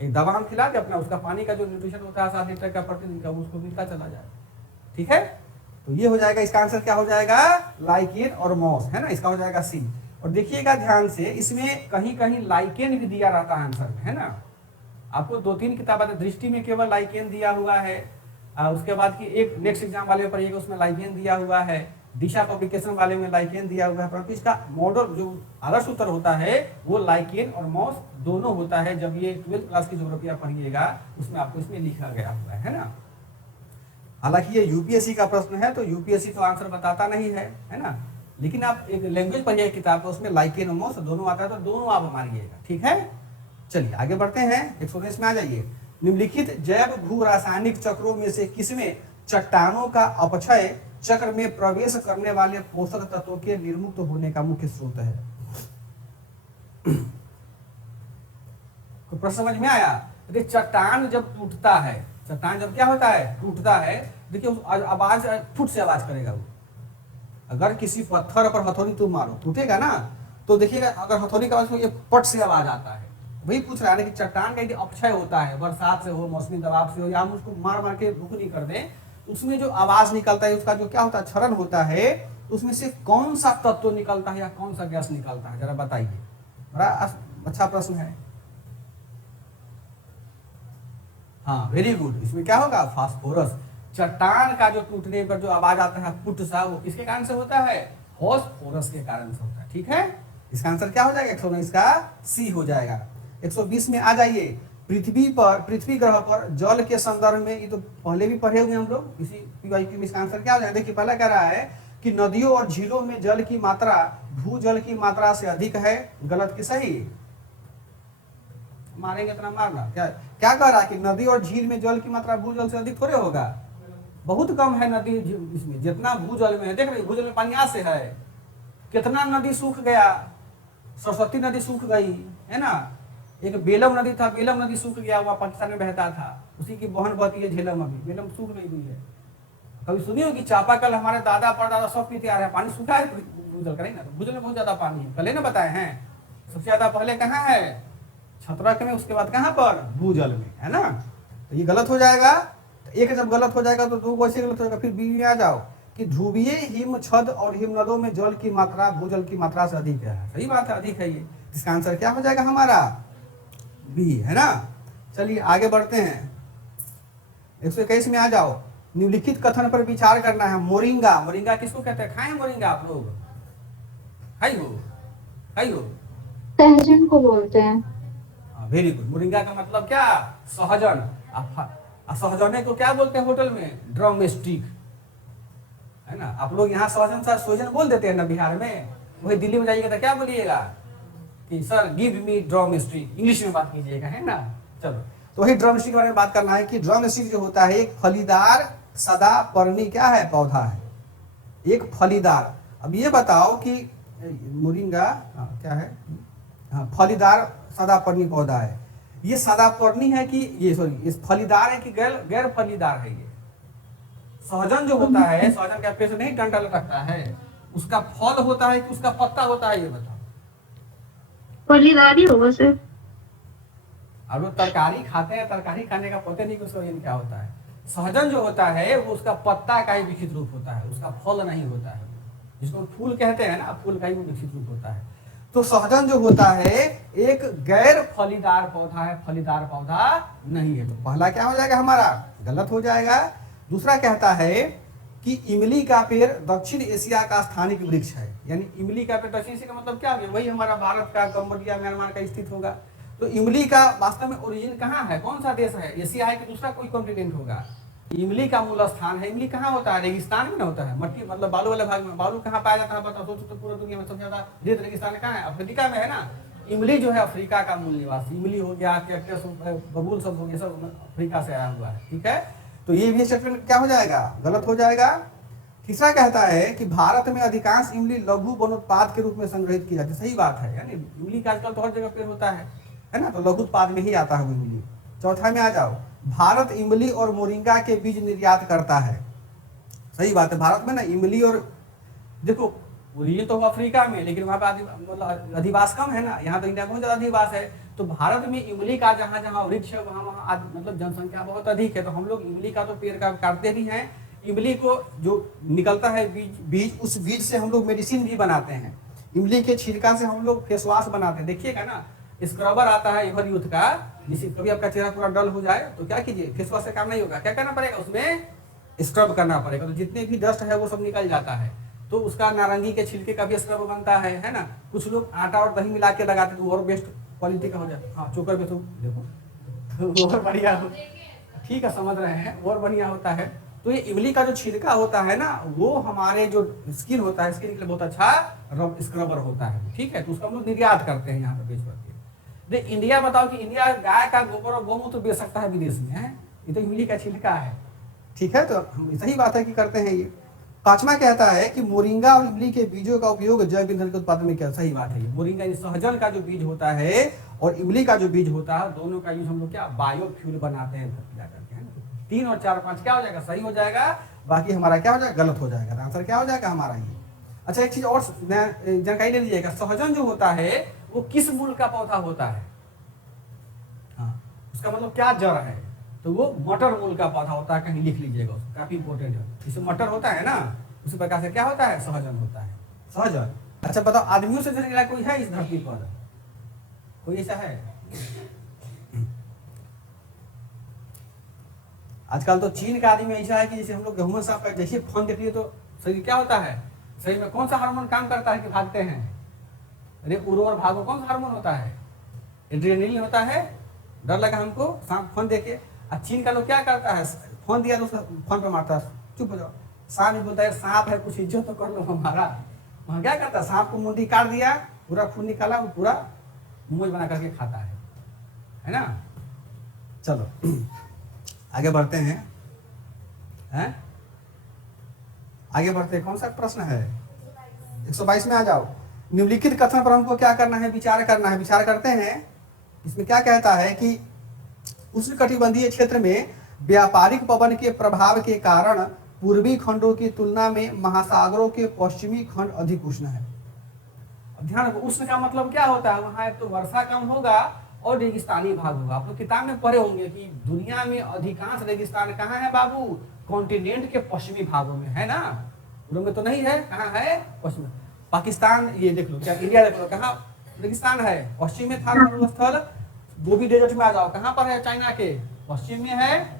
एक दवा हम खिला के अपना उसका पानी का जो न्यूट्रिशन होता है 7 लीटर का प्रतिदिन का, उसको मिलता चला जाए। ठीक है, तो ये हो जाएगा, इसका आंसर क्या हो जाएगा, लाइकेन और मॉस, है ना, इसका हो जाएगा सी। और देखिएगा ध्यान से, इसमें कहीं कहीं लाइकेन भी दिया रहता है आंसर में, है ना। आपको 2-3 किताबें, दृष्टि में केवल लाइकेन दिया हुआ है, उसके बाद की एक नेक्स्ट एग्जाम वाले पर एक उसमें लाइकेन दिया हुआ है, दिशा पब्लिकेशन वाले में लाइकेन दिया हुआ है, परंतु इसका मॉडल जो आदर्श उत्तर होता है वो लाइकेन और मॉस दोनों होता है। जब ये 12th क्लास की ज्योग्राफी आप पढ़िएगा उसमें आपको इसमें लिखा गया हुआ है ना। हालांकि ये यूपीएससी का प्रश्न है तो यूपीएससी तो आंसर बताता नहीं है ना, लेकिन आप एक लैंग्वेज पढ़िए किताब, उसमें लाइकेन और मॉस दोनों आता है, तो दोनों आप मारिएगा। ठीक है, चलिए आगे बढ़ते हैं, 119 में आ जाइए। निम्नलिखित जैव भू रासायनिक चक्रों में से किसमें चट्टानों का अपक्षय चक्र में प्रवेश करने वाले पोषक तत्वों के निर्मुक्त होने का मुख्य स्रोत है। तो प्रश्न समझ में आया। देखिए चट्टान जब टूटता है, चट्टान जब क्या होता है, टूटता है, देखिए आवाज, फुट से आवाज करेगा वो। अगर किसी पत्थर पर हथौड़ी तुम मारो, टूटेगा ना, तो देखिएगा अगर हथौड़ी का आवाज में ये पट से आवाज आता है। वही पूछ रहा है कि चट्टान का यदि अपक्षय होता है, बरसात से हो, मौसमी दबाव से हो, या हम उसको मार मार के भूख नहीं कर दें, उसमें जो आवाज निकलता है, उसका जो क्या होता है, क्षरण होता है, उसमें से कौन सा तत्व निकलता है या कौन सा गैस निकलता है, जरा बताइए। बड़ा अच्छा प्रश्न है। हाँ वेरी गुड, इसमें क्या होगा, फास्फोरस। चट्टान का जो टूटने पर जो आवाज आता है पुट सा, वो किसके कारण से होता है, फास्फोरस के कारण से होता है। ठीक है, इसका आंसर क्या हो जाएगा, 119 का सी हो जाएगा। 120 में आ जाइए। पृथ्वी ग्रह पर जल के संदर्भ में, ये तो पहले भी पढ़े हुए हम लोग इसी पीवाईक्यू में, इसका आंसर क्या हो जाएगा। देखिए पहला कह रहा है कि नदियों और झीलों में जल की मात्रा भूजल की मात्रा से अधिक है, गलत कि सही, मारेंगे इतना मारना। क्या कह रहा है कि नदी और झील में जल की मात्रा भूजल से अधिक थोड़े होगा, बहुत कम है नदी इसमें, जितना भूजल में है। देख रहे भूजल में पानी आज से है, कितना नदी सूख गया, सरस्वती नदी सूख गई, है ना। एक बेलम नदी था, बेलम नदी सूख गया, वहाँ पाकिस्तान में बहता था, उसी की बहन बहती है झेलम, अभी बेलम सूख गई हुई है। कभी सुनी होगी चापाकल, हमारे दादा परदादा सब पीते आ रहे हैं, पानी सूखा है भूजल का नहीं ना, भूजल में बहुत ज्यादा पानी है, पहले ना बताए हैं। सबसे ज्यादा पहले कहाँ है, छत्रक में, उसके बाद कहाँ पर, भूजल में, है ना। तो ये गलत हो जाएगा। एक जब गलत हो जाएगा तो दो वैसे गलत हो जाएगा। फिर बी में आ जाओ कि ध्रुवीय हिम छद और हिमनदों में जल की मात्रा भूजल की मात्रा से अधिक है। सही बात है, अधिक है ये। इसका आंसर क्या हो जाएगा हमारा, बी, है ना। चलिए आगे बढ़ते हैं, 121 में आ जाओ। निम्नलिखित कथन पर विचार करना है। मोरिंगा, मोरिंगा किसको कहते हैं, खाए मोरिंगा आप लोग, खाई हो, सहजन को बोलते हैं। Very good. मोरिंगा का मतलब क्या, सहजन। सहजने को क्या बोलते हैं होटल में, ड्रमस्टिक, है ना। आप लोग यहाँ सहजन सा सोजन बोल देते हैं ना बिहार में, वही दिल्ली में जाइएगा तो क्या बोलिएगा, कि sir give me drum stick, English में बात कीजिएगा, है ना। चलो, तो वही ड्रम स्टिक के बारे में बात करना है कि ड्रम स्टिक जो होता है एक फलीदार सदापर्णी क्या है, पौधा है, एक फलीदार। अब ये बताओ कि मोरिंगा क्या है, हाँ फलीदार सदापर्णी पौधा है। ये सदापर्णी है कि ये सॉरी ये फलीदार है कि गैर गैर फलीदार है। ये सहजन जो होता है, सहजन का पेड़ से नहीं डंडा लटकता है, उसका फल होता है कि उसका पत्ता होता है, ये बताओ। फलीदारी होगा सर। अब लोग तरकारी खाते हैं, तरकारी खाने का पता नहीं कि उसका क्या होता है। सहजन जो होता है वो उसका पत्ता का ही विकसित रूप होता है, उसका फल नहीं होता है, जिसको फूल कहते हैं ना, फूल का ही विकसित रूप होता है। तो सहजन जो होता है एक गैर फलीदार पौधा है, फलीदार पौधा नहीं है। तो पहला क्या हो जाएगा हमारा, गलत हो जाएगा। दूसरा कहता है कि इमली का पेड़ दक्षिण एशिया का स्थानिक वृक्ष है, यानी इमली का पेड़ दक्षिण एशिया का मतलब क्या हो, वही हमारा भारत का, कंबोडिया, म्यांमार का स्थित होगा। तो इमली का वास्तव में ओरिजिन कहाँ है, कौन सा देश है, एशिया है कि दूसरा कोई कॉन्टिनेंट होगा। इमली का मूल स्थान है, इमली कहाँ होता है, रेगिस्तान में ना होता है, मट्टी मतलब बालू वाले भाग में। बालू कहाँ पाया जाता है बताओ, सोचो तो पूरा दुनिया में सबसे ज्यादा रेत रेगिस्तान कहाँ है, अफ्रीका में है ना। इमली जो है अफ्रीका का मूल निवासी, इमली हो गया, कैक्टस, बबूल सब हो गया, सब अफ्रीका से आया हुआ है, ठीक है। तो ये भी स्टेटमेंट क्या हो जाएगा, गलत हो जाएगा। तीसरा कहता है कि भारत में अधिकांश इमली लघु वनोत्पाद के रूप में संग्रहित की जाती है, सही बात है, यानी इमली का आजकल तो हर जगह पेड़ होता है ना, तो लघु उत्पाद में ही आता है वो इमली। चौथा में आ जाओ, भारत इमली और मोरिंगा के बीज निर्यात करता है, सही बात है। भारत में ना इमली और देखो ये तो अफ्रीका में, लेकिन वहाँ पे मतलब अधिवास कम है ना, यहाँ तो इंडिया में बहुत ज्यादा अधिवास है। तो भारत में इमली का जहाँ जहाँ वृक्ष है वहाँ वहाँ मतलब जनसंख्या बहुत अधिक है, तो हम लोग इमली का तो पेड़ का काटते भी हैं। इमली को जो निकलता है बीज उस बीज से हम लोग मेडिसिन भी बनाते हैं। इमली के छिलका से हम लोग फेस वॉश बनाते हैं, देखिएगा ना, स्क्रबर आता है एवर यूथ का, जिससे कभी आपका चेहरा पूरा डल हो जाए तो क्या कीजिए, फेस वॉश से काम नहीं होगा, क्या करना पड़ेगा, उसमें स्क्रब करना पड़ेगा, तो जितने भी डस्ट है वो सब निकल जाता है। तो उसका नारंगी के छिलके का भी स्क्रब बनता है ना। कुछ लोग आटा और दही मिला के लगाते तो और बेस्ट क्वालिटी का हो जाए। हाँ चोकर पे तो देखो और बढ़िया हो, ठीक है समझ रहे हैं, और बढ़िया होता है। तो ये इमली का जो छिलका होता है ना, वो हमारे जो स्किन होता है, स्किन के लिए बहुत अच्छा स्क्रबर होता है, ठीक है। तो उसका हम लोग निर्यात करते हैं यहाँ पे बेच करके। इंडिया बताओ कि इंडिया गाय का गोबर और गोमूत्र बेच सकता है विदेश में, है ये तो इमली का छिलका है, ठीक है। तो हम सही बात है कि करते हैं ये। पांचवा कहता है कि मोरिंगा और इमली के बीजों का उपयोग जैव ईंधन के उत्पादन में किया, सही बात है। ये मोरिंगा सहजन का जो बीज होता है और इमली का जो बीज होता है, दोनों का यूज हम लोग क्या बायोफ्यूल बनाते हैं प्रक्रिया करके, है ना। 3 और 4 5 क्या हो जाएगा, सही हो जाएगा, बाकी हमारा क्या हो जाएगा, गलत हो जाएगा। आंसर क्या हो जाएगा हमारा ये। अच्छा एक चीज और जानकारी ले लीजिएगा, सहजन जो होता है वो किस मूल का पौधा होता है, हाँ उसका मतलब क्या जड़ है, तो वो मटर मूल का पौधा होता है, कहीं लिख लीजिएगा, काफी इंपॉर्टेंट है। जैसे मटर होता है ना, उसी प्रकार से क्या होता है, सहजन होता है, सहजन। अच्छा बताओ, आदमियों से जहरीला कोई है इस धरती पर, कोई ऐसा है? आजकल तो चीन का आदमी ऐसा है कि जैसे हम लोग गेहूं साफ कर, जैसे फोन देख लिए तो शरीर क्या होता है, शरीर में कौन सा हार्मोन काम करता है कि भागते हैं, अरे उड़ो और भागो, कौन सा हार्मोन होता है, एड्रेनलिन होता है, डर लगा हमको सांप फोन देके। और चीन का लोग क्या करता है, फोन दिया तो उसका फोन पे मारता है, चुप हो जाओ, सांप भी बोलता है सांप है कुछ इज्जत तो कर लो हमारा। वहाँ क्या करता है, सांप को मुंडी काट दिया, पूरा खून निकाला, वो पूरा मुंह बना करके खाता है ना। चलो आगे बढ़ते हैं, आगे बढ़ते हैं। कौन सा प्रश्न है, 122 में आ जाओ। निम्नलिखित कथन पर हमको क्या करना है, विचार करना है। विचार करते हैं, इसमें क्या कहता है कि उष्णकटिबंधीय क्षेत्र में व्यापारिक पवन के प्रभाव के कारण पूर्वी खंडों की तुलना में महासागरों के पश्चिमी खंड अधिक उष्ण है। अब ध्यान रखो, उष्ण का मतलब क्या होता है, वहां एक तो वर्षा कम होगा और रेगिस्तानी भाग होगा। आप लोग किताब में पढ़े होंगे कि दुनिया में अधिकांश रेगिस्तान कहाँ है बाबू, कॉन्टिनेंट के पश्चिमी भागों में, है ना, पूर्व में तो नहीं है, कहाँ है, पश्चिम। पाकिस्तान ये देख लो, क्या इंडिया देख लो, कहाँ रेगिस्तान है, पश्चिम में था मरुस्थल। गोबी डेजर्ट में आ जाओ, कहाँ पर है, चाइना के पश्चिम में है।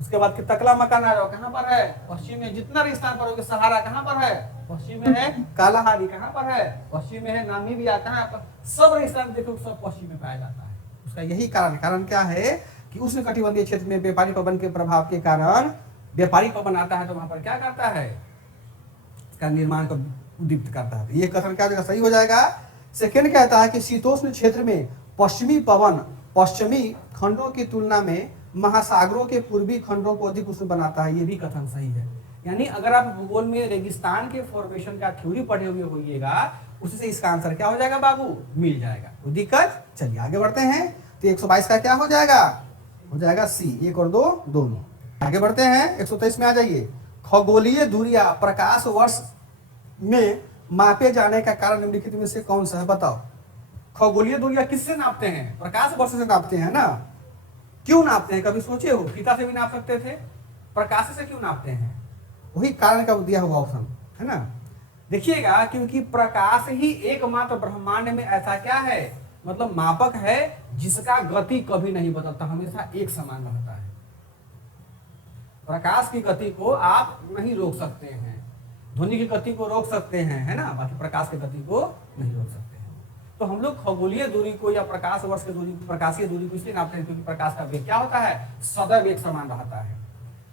उसके बाद तकला मकान आ जाओ, कहाँ पर है, पश्चिम में। जितना रेगिस्तान पर होगा, सहारा कहाँ पर है, पश्चिम में है। कालाहारी कहाँ पर है, पश्चिम में है। नामीबिया कहाँ पर, सब रेगिस्तान देखो सब पश्चिम में पाया जाता है। उसका यही कारण क्या है कि उष्णकटिबंधीय क्षेत्र में व्यापारी पवन के प्रभाव के कारण व्यापारी पवन आता है, तो वहां पर क्या करता है, इसका निर्माण को उद्दीप्त करता है। ये कथन क्या हो जाएगा, सही हो जाएगा सेकेंड कहता है कि शीतोष्ण क्षेत्र में पश्चिमी पवन पश्चिमी खंडों की तुलना में महासागरों के पूर्वी खंडों को अधिक उष्ण बनाता है। ये भी कथन सही है। यानी अगर आप भूगोल में रेगिस्तान के फॉर्मेशन का थ्योरी पढ़े हुए होइएगा, उससे इसका आंसर क्या हो जाएगा बाबू, मिल जाएगा। कोई दिक्कत? चलिए आगे बढ़ते हैं। तो 122 का क्या हो जाएगा, हो जाएगा सी, 1 और 2 दोनों। आगे बढ़ते हैं 123 में आ जाइए। खगोलीय दूरियां प्रकाश वर्ष में मापे जाने का कारण निम्नलिखित में से कौन सा है, बताओ। खगोलीय दूरियां किससे नापते हैं, प्रकाश वर्ष से नापते हैं ना। क्यों नापते हैं, कभी सोचे हो? फीता से भी नाप सकते थे, प्रकाश से क्यों नापते हैं? वही कारण का दिया हुआ ऑप्शन है ना। देखिएगा, क्योंकि प्रकाश ही एकमात्र ब्रह्मांड में ऐसा क्या है, मतलब मापक है जिसका गति कभी नहीं बदलता, हमेशा एक समान रहता है। प्रकाश की गति को आप नहीं रोक सकते हैं, ध्वनि की गति को रोक सकते हैं, है ना, बाकी प्रकाश की गति को नहीं रोक सकते हैं। तो हम लोग खगोलीय दूरी को या प्रकाश वर्ष की दूरी, प्रकाशीय दूरी को इसलिए नापते हैं क्योंकि प्रकाश का वेग क्या होता है, सदैव एक समान रहता है।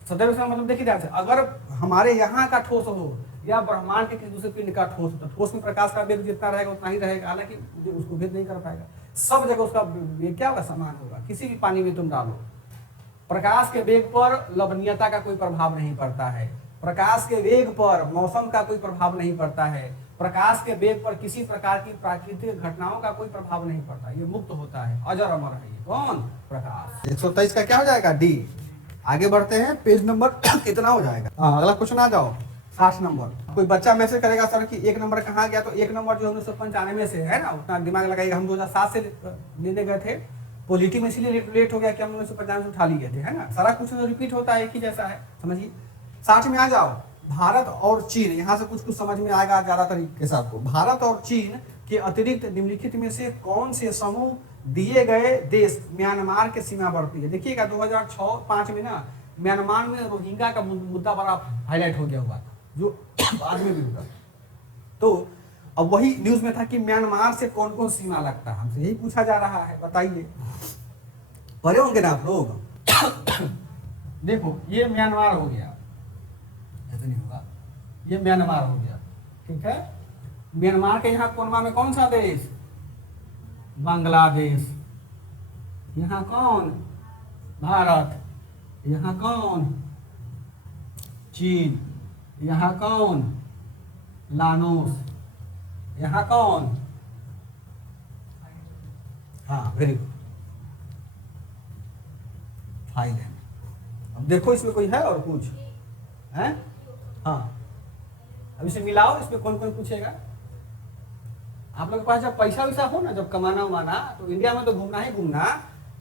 सदैव एक समान मतलब देखिए ध्यान से, अगर हमारे यहाँ का ठोस हो या ब्रह्मांड के किसी दूसरे पिंड का ठोस हो, तो ठोस में प्रकाश का वेग जितना रहेगा उतना ही रहेगा, हालांकि उसको भेद नहीं कर पाएगा। सब जगह उसका वेग क्या होगा, समान होगा। किसी भी पानी में तुम डालो, प्रकाश के वेग पर लवणीयता का कोई प्रभाव नहीं पड़ता है, प्रकाश के वेग पर मौसम का कोई प्रभाव नहीं पड़ता है, प्रकाश के वेग पर किसी प्रकार की प्राकृतिक घटनाओं का कोई प्रभाव नहीं पड़ता। ये मुक्त होता है, अजर अमर है। ये कौन, प्रकाश। 123 का क्या हो जाएगा, डी। आगे बढ़ते हैं, पेज नंबर कितना हो जाएगा, अगला क्वेश्चन आ जाओ, 60 नंबर। कोई बच्चा मैसेज करेगा सर कि 1 नंबर कहाँ गया, तो 1 नंबर जो 1995 से है ना, उतना दिमाग लगाइएगा। हम 2007 से लेने गए थे, पॉलिटी में इसलिए लेट हो गया कि हम 1995 से उठा लिए थे, है ना। सारा क्वेश्चन रिपीट होता है, एक ही जैसा है, समझिए। 60 में आ जाओ। भारत और चीन, यहाँ से कुछ समझ में आएगा ज्यादातर के साथ को। भारत और चीन के अतिरिक्त निम्नलिखित में से कौन से समूह दिए गए देश म्यांमार के सीमावर्ती है। देखिएगा 2006-05 में ना म्यांमार में रोहिंग्या का मुद्दा बड़ा हाईलाइट हो गया हुआ था, जो बाद में भी हुआ। तो अब वही न्यूज में था कि म्यांमार से कौन कौन सीमा लगता है, हमसे यही पूछा जा रहा है, बताइए। पढ़े होंगे ना आप लोग। देखो ये म्यांमार हो गया, ऐसा नहीं होगा, ये म्यांमार हो गया, ठीक है। म्यांमार के यहाँ कोनमा में कौन सा देश, बांग्लादेश। यहाँ कौन, भारत। यहाँ कौन, चीन। यहाँ कौन, लानोस। यहाँ कौन, हाँ वेरी गुड, थाईलैंड। अब देखो इसमें कोई है और कुछ है, हाँ अब इसे मिलाओ, इसमें कौन कौन पूछेगा। आप लोग के पास जब पैसा वैसा हो ना, जब कमाना उमाना, तो इंडिया में तो घूमना ही घूमना,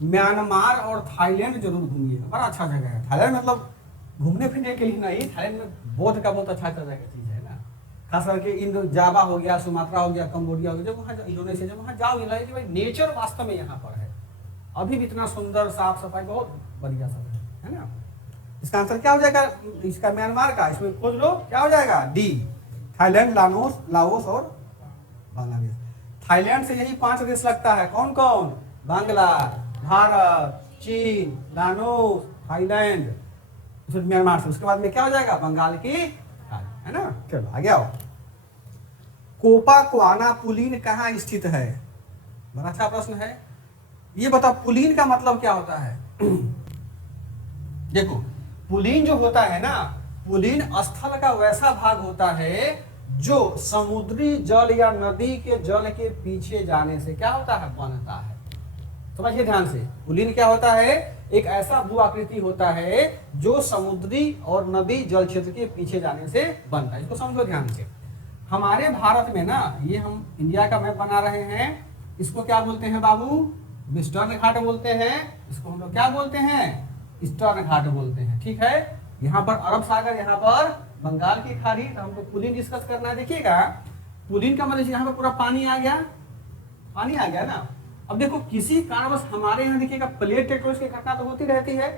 म्यांमार और थाईलैंड जरूर घूमिएगा, बड़ा अच्छा जगह है थाईलैंड। मतलब घूमने फिरने के लिए नहीं, थाईलैंड में बौद्ध का बहुत अच्छा जगह की चीज है ना, खास करके इंडो जावा हो गया, सुमात्रा हो गया, कम्बोडिया हो गया, जब वहाँ इंडोनेशिया, जब वहाँ जाओ लगे कि भाई नेचर वास्तव में यहाँ पर है, अभी भी इतना सुंदर, साफ सफाई, बहुत बढ़िया सब है ना। इसका आंसर क्या हो जाएगा, इसका म्यांमार का, इसमें खोज लो क्या हो जाएगा, डी। थाईलैंड, लाओस और बांग्लादेश। थाईलैंड से यही 5 देश लगता है, कौन कौन, बांग्ला, भारत, चीन, लाओस, थाईलैंड, फिर म्यांमार से। उसके बाद में क्या हो जाएगा, बंगाल की खाड़ी, है ना। चलो आगे आओ। कोपाक्वाना पुलिन कहाँ स्थित है, बड़ा अच्छा प्रश्न है। ये बताओ पुलिन का मतलब क्या होता है। देखो पुलिन जो होता है ना, पुलिन स्थल का वैसा भाग होता है जो समुद्री जल या नदी के जल के पीछे जाने से क्या होता है, बनता है। समझिए ध्यान से, पुलिन क्या होता है, एक ऐसा भू आकृति होता है जो समुद्री और नदी जल क्षेत्र के पीछे जाने से बनता है। इसको समझो ध्यान से। हमारे भारत में ना, ये हम इंडिया का मैप बना रहे हैं, इसको क्या बोलते हैं बाबू, वेस्टर्न घाट बोलते हैं। इसको हम लोग क्या बोलते हैं, ईस्टर्न घाट बोलते हैं, ठीक है। यहाँ पर अरब सागर, यहाँ पर बंगाल की खाड़ी। तो हमको पुलिन डिस्कस करना है। देखिएगा पुलिन का मतलब यहाँ पर पूरा पानी आ गया, पानी आ गया ना। अब देखो किसी कारणवश हमारे यहाँ देखिएगा प्लेट टेक्टोनिक्स की घटना तो होती रहती है,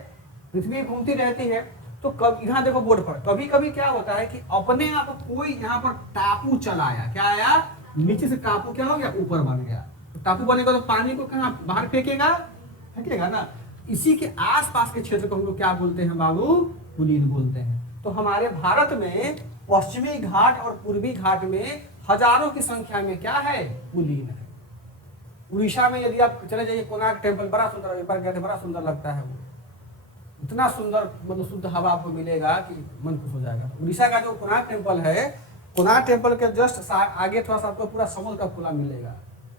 पृथ्वी घूमती रहती है। तो कब यहाँ देखो बोर्ड पर कभी कभी क्या होता है कि अपने आप कोई यहाँ पर टापू चलाया, क्या आया, नीचे से टापू क्या हो गया, ऊपर बन गया। तो टापू बनेगा तो पानी को कहाँ बाहर फेंकेगा, फेंकेगा ना। इसी के आसपास के क्षेत्र को हम लोग क्या बोलते हैं बाबू, पुलिन बोलते हैं। तो हमारे भारत में पश्चिमी घाट और पूर्वी घाट में हजारों की संख्या में क्या है, कुलीन है। उड़ीसा में यदि आप चले जाइए, कोणार्क टेम्पल बड़ा सुंदर, एक बार गए थे, बड़ा सुंदर लगता है वो, इतना सुंदर, मतलब शुद्ध हवा आपको मिलेगा कि मन खुश हो जाएगा। उड़ीसा का जो कोणार्क टेम्पल है, कोणार्क टेम्पल के जस्ट आगे थोड़ा सा आपको पूरा समुद्र का खुला मिलेगा,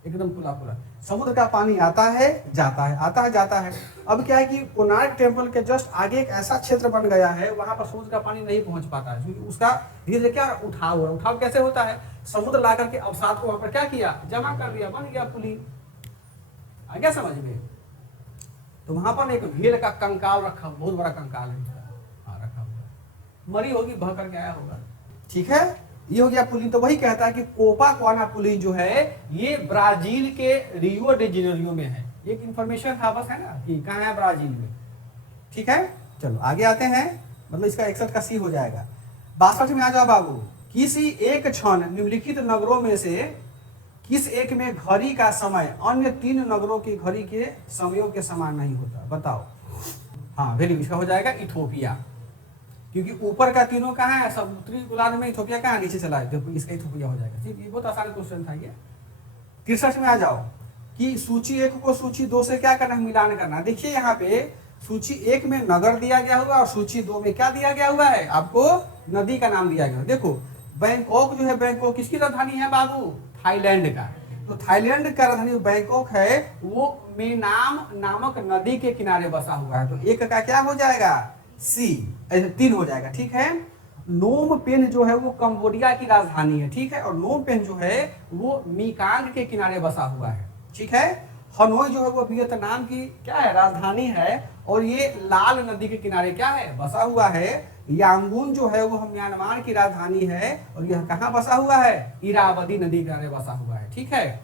एकदम खुला खुला समुद्र का पानी आता है जाता है, आता है जाता है। अब क्या है कि कोणार्क टेम्पल के जस्ट आगे एक ऐसा क्षेत्र बन गया है, वहां पर समुद्र का पानी नहीं पहुंच पाता है, क्योंकि उसका धीरे धीरे क्या उठाव है। उठाव कैसे होता है, समुद्र ला करके अवसाद को वहां पर क्या किया, जमा कर दिया, बन गया पुली। आ गया समझ में। तो वहां पर एक भेड़ का कंकाल रखा, बहुत बड़ा कंकाल है उसका, रखा हुआ, मरी होगी, बह करके आया होगा, ठीक है। ये हो गया पुलिन। तो वही कहता है कि कोपाक्वाना पुलिन जो है ये ब्राजील के रियो डे जेनेरियो में है। एक इंफॉर्मेशन था बस, है ना, कि कहाँ है, ब्राजील में, ठीक है। चलो आगे आते हैं, मतलब इसका 61 का सी हो जाएगा। 62 में आ जाओ बाबू। किसी एक क्षण निम्नलिखित नगरों में से किस एक में घड़ी का समय अन्य 3 नगरों की घड़ी के समयों के समान नहीं होता, बताओ। हाँ वेरी, इसका हो जाएगा इथोपिया, क्योंकि ऊपर का तीनों कहाँ है, सब उत्तरी गोलार्ध में, इथोपिया कहाँ नीचे चला है, तो इसका इथोपिया हो जाएगा, ठीक। ये बहुत आसान क्वेश्चन था ये। 63 में आ जाओ कि सूची 1 को सूची 2 से क्या करना है, मिलान करना। देखिए यहाँ पे सूची 1 में नगर दिया गया हुआ और सूची 2 में क्या दिया गया हुआ है, आपको नदी का नाम दिया गया। देखो बैंकॉक जो है, बैंकॉक किसकी राजधानी है बाबू, थाईलैंड का। तो थाईलैंड का राजधानी बैंकॉक है, वो मेनाम नामक नदी के किनारे बसा हुआ है। तो एक का क्या हो जाएगा, सी, ऐसे 3 हो जाएगा, ठीक है। नोम पेन जो है वो कंबोडिया की राजधानी है, ठीक है, और नोम पेन जो है वो मीकांग के किनारे बसा हुआ है, ठीक है। हनोई जो है वो वियतनाम की क्या है, राजधानी है, और ये लाल नदी के किनारे क्या है, बसा हुआ है। यांगून जो है वो म्यांमार की राजधानी है, और यह कहाँ बसा हुआ है, इरावदी नदी के किनारे बसा हुआ है, ठीक है।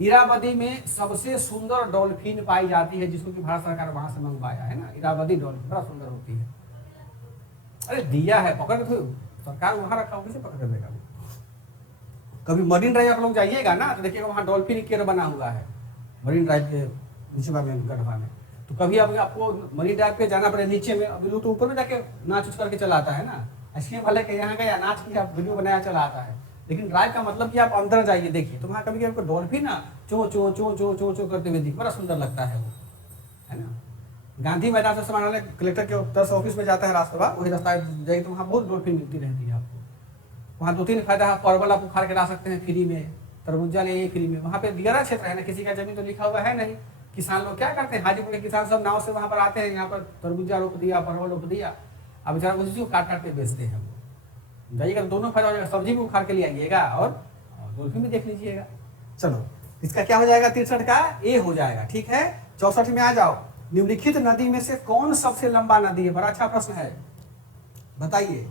इरावदी में सबसे सुंदर डॉल्फिन पाई जाती है, जिसको कि भारत सरकार वहां से मंगवाया है ना, इरावदी डॉल्फिन बड़ा सुंदर होती है। अरे दिया है, पकड़ के सरकार वहां रखा हो, कैसे पकड़ देगा। कभी मरीन ड्राइव आप लोग जाइएगा ना, तो देखिएगा वहां डॉल्फिन केयर बना हुआ है, मरीन ड्राइव के नीचे में, गढ़वा में। तो कभी आपको मरीन ड्राइव पे जाना पड़े, नीचे में, अभी लोग तो ऊपर में जाके नाच करके चलाता है ना, ऐसे वाले के यहाँ गया नाच किया, वीडियो बनाया, चलाता है। लेकिन ड्राइव का मतलब कि आप अंदर जाइए, देखिए, तो वहाँ कभी आपको डॉल्फिन ना चो चो चो चो चो चो करते हुए दिख, बड़ा सुंदर लगता है वो, है ना। गांधी मैदान से समानालय कलेक्टर के 10 ऑफिस में जाता है रास्ता, वही रास्ता जाइए तो वहाँ बहुत डॉल्फिन मिलती रहती है आपको। वहाँ 2-3 फायदा है, परवल आप उखाड़ के ला सकते हैं फ्री में, तरबूजा ले फ्री में। वहाँ पे दिगरा क्षेत्र है ना, किसी का जमीन तो लिखा हुआ है नहीं। किसान लोग क्या करते हैं, हाजीपुर के किसान सब नाव से वहाँ पर आते हैं, यहाँ पर तरबूजा रोप दिया, परवल रोप दिया, अब बेचारा उसी को काट काट के बेचते हैं वो। जाइएगा तो दोनों फायदा हो जाएगा, सब्जी भी उखाड़ के ले आइएगा और डॉल्फिन भी देख लीजिएगा। चलो इसका क्या हो जाएगा, 63 का ए हो जाएगा, ठीक है। 64 में आ जाओ। निम्नलिखित नदी में से कौन सबसे लंबा नदी है, बड़ा अच्छा प्रश्न है, बताइए।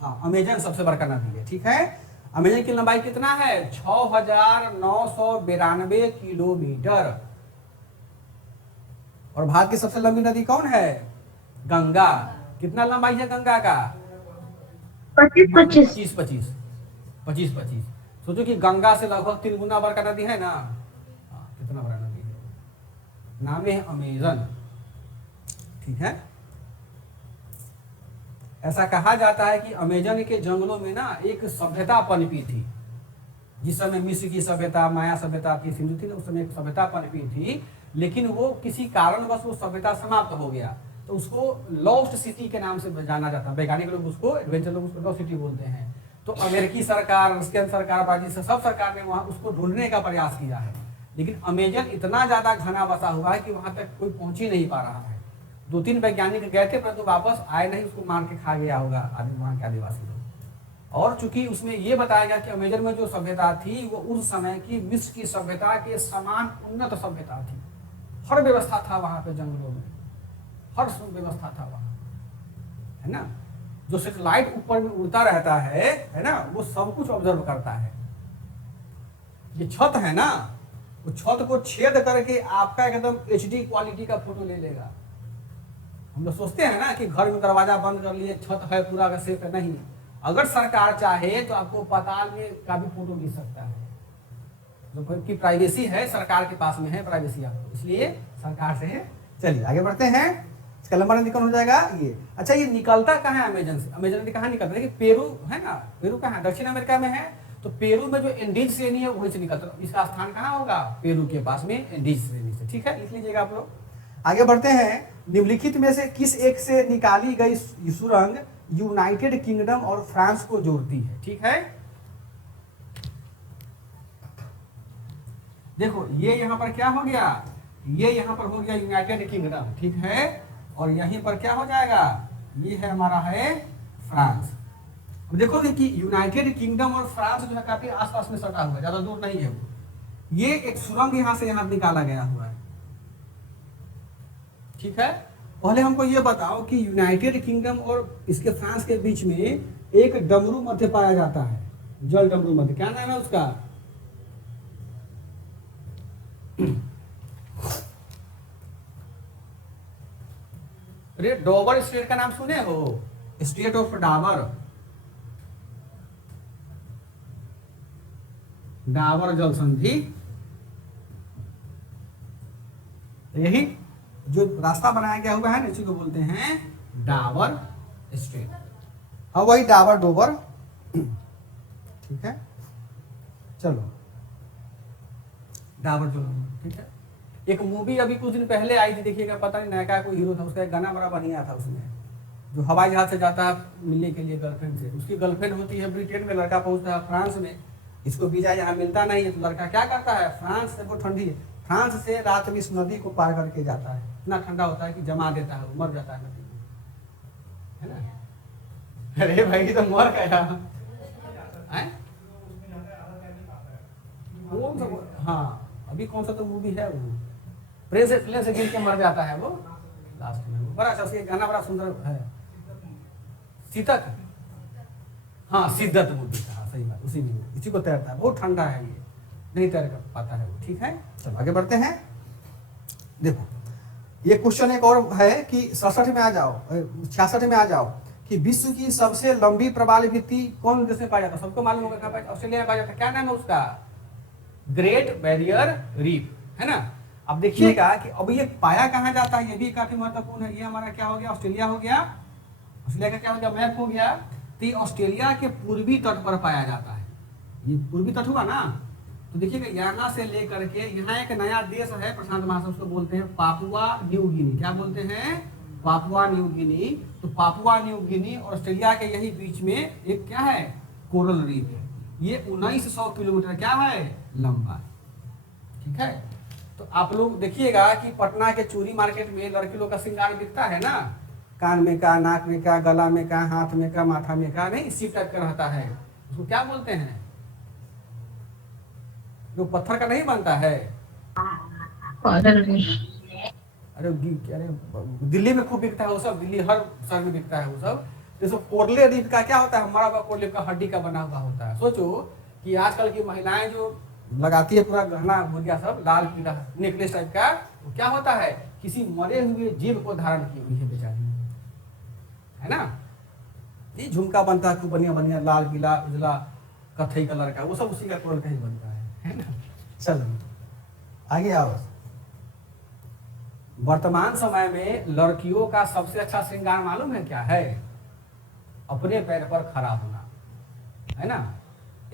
हाँ, अमेजन सबसे बड़का नदी है, ठीक है। अमेजन की लंबाई कितना है, 6992 किलोमीटर। और भारत की सबसे लंबी नदी कौन है, गंगा। कितना लंबाई है गंगा का, 25-25। सोचो कि गंगा से लगभग 3 गुना बड़ा नदी है ना, कितना बड़ा नदी है, नाम है अमेजन, ठीक है। ऐसा कहा जाता है कि अमेजन के जंगलों में ना एक सभ्यता पनपी थी। जिस समय मिस्र की सभ्यता, माया सभ्यता थी, सिंधु थी ना, उस समय एक सभ्यता पनपी थी, लेकिन वो किसी कारणवश वो सभ्यता समाप्त हो गया, तो उसको लॉस्ट सिटी के नाम से जाना जाता है। वैज्ञानिक लोग उसको, एडवेंचर लोग उसको लॉस्ट सिटी बोलते हैं। तो अमेरिकी सरकार, रशियन सरकार, ब्राजील से सब सरकार ने वहां उसको ढूंढने का प्रयास किया है, लेकिन अमेजन इतना ज्यादा घना बसा हुआ है कि वहां तक कोई पहुंच ही नहीं पा रहा है। 2-3 वैज्ञानिक गए थे, परंतु वापस आए नहीं, उसको मार के खा गया होगा आदमी, वहां के आदिवासी लोग। और चूंकि उसमें ये बताया गया कि अमेजन में जो सभ्यता थी वो उस समय की मिस्र की सभ्यता के समान उन्नत सभ्यता थी। हर व्यवस्था था वहां पे, जंगलों में हर व्यवस्था था वहां, है ना। जो सैटेलाइट ऊपर में उड़ता रहता है ना, वो सब कुछ ऑब्जर्व करता है। ये छत है ना, वो छत को छेद करके आपका एकदम HD क्वालिटी का फोटो ले लेगा। हम लोग सोचते हैं ना कि घर में दरवाजा बंद कर लिए, छत है पूरा का सेफ, नहीं। अगर सरकार चाहे तो आपको पाताल में का भी फोटो ले सकता है, क्योंकि प्राइवेसी है, सरकार के पास में है प्राइवेसी आपको, इसलिए सरकार से है। चलिए आगे बढ़ते हैं। इसका लंबा नदी कौन हो जाएगा ये। अच्छा ये निकलता कहाँ है अमेजन से, अमेजन नदी कहाँ निकलता है, देखिए पेरू है ना, पेरू कहाँ है, दक्षिण अमेरिका में है, तो पेरू में जो एंडीज श्रेणी है वहीं से निकलता है, इसका स्थान कहाँ होगा, पेरू के पास में एंडीज श्रेणी से। ठीक है, लिख लीजिएगा आप लोग। आगे बढ़ते हैं, निम्नलिखित में से किस एक से निकाली गई सुरंग यूनाइटेड किंगडम और फ्रांस को जोड़ती है। ठीक है, देखो ये यहाँ पर क्या हो गया, ये यहाँ पर हो गया यूनाइटेड किंगडम। ठीक है, और यहीं पर क्या हो जाएगा, ये है हमारा है फ्रांस। अब देखोगे कि यूनाइटेड किंगडम और फ्रांस जो है काफी आसपास में सटा हुआ है, ज्यादा दूर नहीं है वो। ये एक सुरंग यहाँ से यहाँ निकाला गया हुआ है। ठीक है, पहले हमको ये बताओ कि यूनाइटेड किंगडम और इसके फ्रांस के बीच में एक डमरू मध्य पाया जाता है, जल डमरू मध्य, क्या नाम है उसका, अरे डॉबर स्टेट का नाम सुने हो, स्टेट ऑफ डाबर, डाबर जल संधि, यही जो रास्ता बनाया गया हुआ है ना, इसी को बोलते हैं डाबर स्ट्रेट। हाँ वही डाबर डोबर। ठीक है, चलो डाबर जो, ठीक है। एक मूवी अभी कुछ दिन पहले आई थी, देखिएगा, पता नहीं नया कोई हीरो था, उसका एक गाना बड़ा बढ़िया था उसमें, जो हवाई जहाज से जाता है मिलने के लिए गर्लफ्रेंड से, उसकी गर्लफ्रेंड होती है ब्रिटेन में, लड़का पहुंचता है फ्रांस में, इसको वीजा यहाँ मिलता नहीं है, तो लड़का क्या करता है, फ्रांस से, वो ठंडी है, फ्रांस से रात में इस नदी को पार करके जाता है, इतना ठंडा होता है कि जमा देता है, वो मर जाता है नदी में, है ना। अरे भाई तो मर गया है, हाँ अभी कौन सा तो मूवी है वो, प्लेन से गिर के मर जाता है वो लास्ट में, बड़ा अच्छा उसका गाना बड़ा सुंदर है, सीतक, हाँ सिद्धत मूवी था, सही बात, उसी में इसी को तैरता है, बहुत ठंडा है ये, नहीं तैर पाता है वो। ठीक है, चलो आगे बढ़ते हैं। देखो ये क्वेश्चन एक और है कि 67 में आ जाओ, 66 में आ जाओ, कि विश्व की सबसे लंबी प्रवाल भित्ति कौन देश में पाया जाता है, सबको मालूम होगा कहाँ पाया, ऑस्ट्रेलिया में पाया जाता है, क्या नाम है उसका, ग्रेट बैरियर रीफ, है ना। अब देखिएगा कि अब ये पाया कहाँ जाता है, ये भी काफी महत्वपूर्ण है। ये हमारा क्या हो गया, ऑस्ट्रेलिया हो गया, ऑस्ट्रेलिया का क्या हो गया, मैप हो गया, तो ये ऑस्ट्रेलिया के पूर्वी तट पर पाया जाता है, ये पूर्वी तट हुआ ना, तो देखिएगा यहाँ से लेकर के यहाँ एक नया देश है प्रशांत महासागर, उसको बोलते हैं पापुआ न्यू गिनी, क्या बोलते हैं, पापुआ न्यू गिनी। तो पापुआ न्यू गिनी और ऑस्ट्रेलिया के यही बीच में एक क्या है, कोरल रीफ है, ये 1900 किलोमीटर क्या है, लंबा। ठीक है, तो आप लोग देखिएगा कि पटना के चूड़ी मार्केट में लड़की लोग का श्रृंगार बिकता है ना, कान में का, नाक में का, गला में का, हाथ में का, माथा में का, नहीं इसी टाइप का रहता है, उसको क्या बोलते हैं, जो पत्थर का नहीं बनता है, अरे दिल्ली में खूब बिकता है वो सब, दिल्ली हर शहर में बिकता है वो सब। जैसे कोरले रीफ का क्या होता है, हमारा कोरले का हड्डी का बना हुआ होता है। सोचो कि आजकल की महिलाएं जो लगाती है पूरा गहना गुड़िया सब लाल पीला नेकलेस टाइप का, वो क्या होता है, किसी मरे हुए जीव को धारण की हुई है बेचारी, है ना। ये झुमका बनता है खूब बढ़िया बढ़िया, लाल पीला उजला कथई कलर का, वो सब उसी का कोरल का ही बनता है ना। चलो आगे आओ। वर्तमान समय में लड़कियों का सबसे अच्छा श्रृंगार मालूम है क्या है, अपने पैर पर खड़ा होना, है ना।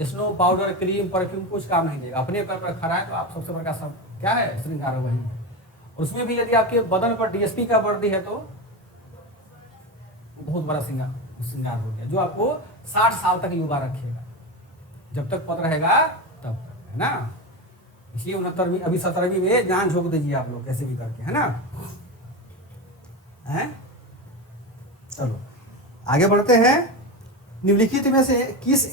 स्नो पाउडर क्रीम परफ्यूम कुछ काम नहीं देगा, अपने पैर पर खड़ा है तो आप सबसे बड़ा सब क्या है, श्रृंगार वही है। उसमें भी यदि आपके बदन पर डीएसपी का वर्दी है तो बहुत बड़ा श्रृंगार हो गया, जो आपको 60 साल तक युवा रखेगा, जब तक पद रहेगा तब तक, है ना। इसलिए 69वीं अभी 17वीं में जान झोंक दीजिए आप लोग कैसे भी करके, है ना। हैं, चलो आगे बढ़ते हैं। निम्नलिखित में से किस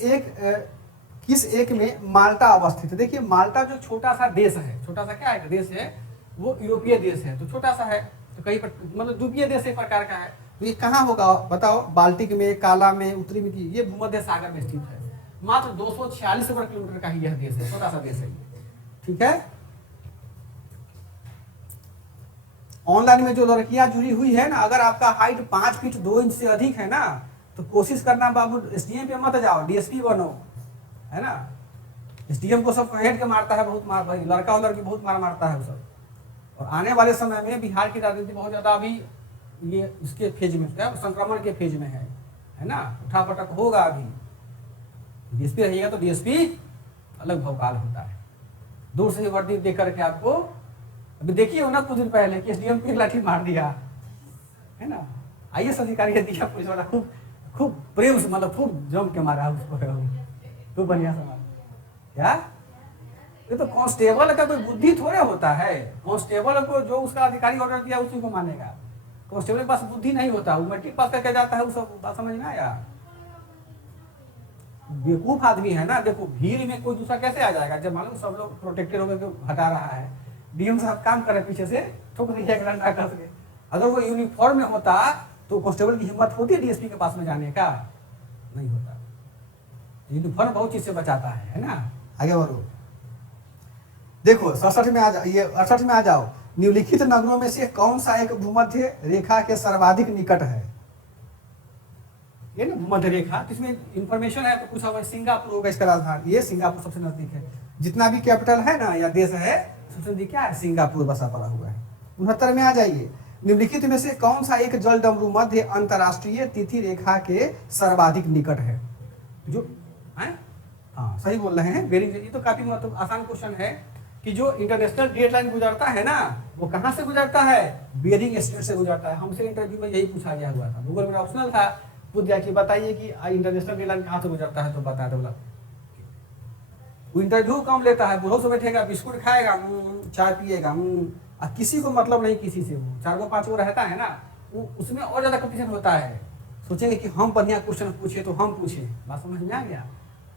एक में माल्टा अवस्थित है। देखिए माल्टा जो छोटा सा देश है, छोटा सा क्या है देश है, वो यूरोपीय देश है, तो छोटा सा है, तो कहीं पर मतलब द्वीपीय देश एक प्रकार का है। तो ये कहाँ होगा बताओ, बाल्टिक में, काला में, उत्तरी में, ये भूमध्य सागर में स्थित है। मात्र 246 वर्ग किलोमीटर का ही यह देश है, छोटा सा देश है। ठीक है, ऑनलाइन में जो लड़कियां जुड़ी हुई है ना, अगर आपका हाइट 5 फीट 2 इंच से अधिक है ना, तो कोशिश करना बाबू एसडीएम पे मत जाओ, डीएसपी बनो, है ना। एसडीएम को सब हेड के मारता है, बहुत मार भाई, लड़का और लड़की बहुत मार मारता है वो सब। और आने वाले समय में बिहार की राजनीति बहुत ज्यादा अभी ये इसके फेज में क्या संक्रमण के फेज में है ना, उठापटक होगा। अभी डीएसपी रहिएगा तो डीएसपी अलग भौकाल होता है। दूर से ही वर्दी देख करके आपको, अभी देखिए हो ना कुछ दिन पहले कि एसडीएम पे लाठी मार दिया है ना, आईएएस अधिकारी है दिया पुलिस वाला, खूब खूब प्रेम से मतलब खूब जम के मारा उसको, खूब बढ़िया से मारा। क्या ये तो कांस्टेबल का कोई बुद्धि थोड़ा होता है। कांस्टेबल को जो उसका अधिकारी ऑर्डर दिया उसी को मानेगा। कांस्टेबल के पास बुद्धि नहीं होता, वो मैट्रिक पास करके जाता है, वो सब बात समझ में आया। बेवकूफ आदमी है ना। देखो भीड़ में कोई दूसरा कैसे आ जाएगा, जब मालूम सब लोग प्रोटेक्टेड होकर के हटा रहा है, डीएम साहब काम कर रहे पीछे से, ठोक दिया डंडा कस के। अगर वो यूनिफॉर्म में होता तो कांस्टेबल की हिम्मत होती है डीएसपी के पास में जाने का? नहीं होता। यूनिफॉर्म बहुत चीज से बचाता है ना। आगे बढ़ो, देखो 67 में आ जाओ, ये 68 में आ जाओ। निम्नलिखित नगरों में से कौन सा एक भूमध्य रेखा के सर्वाधिक निकट है? ये ना भूमध्य रेखा, इसमें इंफॉर्मेशन है तो कुछ होगा। सिंगापुर होगा इसका राजधानी, ये सिंगापुर सबसे नजदीक है। जितना भी कैपिटल है ना या देश है, सबसे नजदीक क्या है? सिंगापुर बसा पड़ा हुआ है। 69 में आ जाइए। निम्नलिखित में से कौन सा एक जल डमरू मध्य अंतरराष्ट्रीय तिथि रेखा के सर्वाधिक निकट है? जो है हाँ सही बोल रहे हैं, बेरिंग। ये तो काफी मतलब आसान क्वेश्चन है कि जो इंटरनेशनल डेट लाइन गुजरता है ना, वो कहाँ से गुजरता है? बेरिंग स्ट्रेट से गुजरता है। हमसे इंटरव्यू में यही पूछा गया हुआ था, गूगल में ऑप्शनल था, पूछ दिया कि बताइए कि इंटरनेशनल डेट लाइन कहाँ से गुजरता है, तो बता दो। वो इंटरव्यू कम लेता है, बुढ़ो से बैठेगा, बिस्कुट खाएगा, चाय पिएगा, और किसी को मतलब नहीं किसी से। वो 4 गो 5 गो रहता है ना, वो उसमें और ज्यादा कंपटीशन होता है। सोचेंगे कि हम बढ़िया क्वेश्चन पूछे तो हम पूछे, बात समझ में आ गया।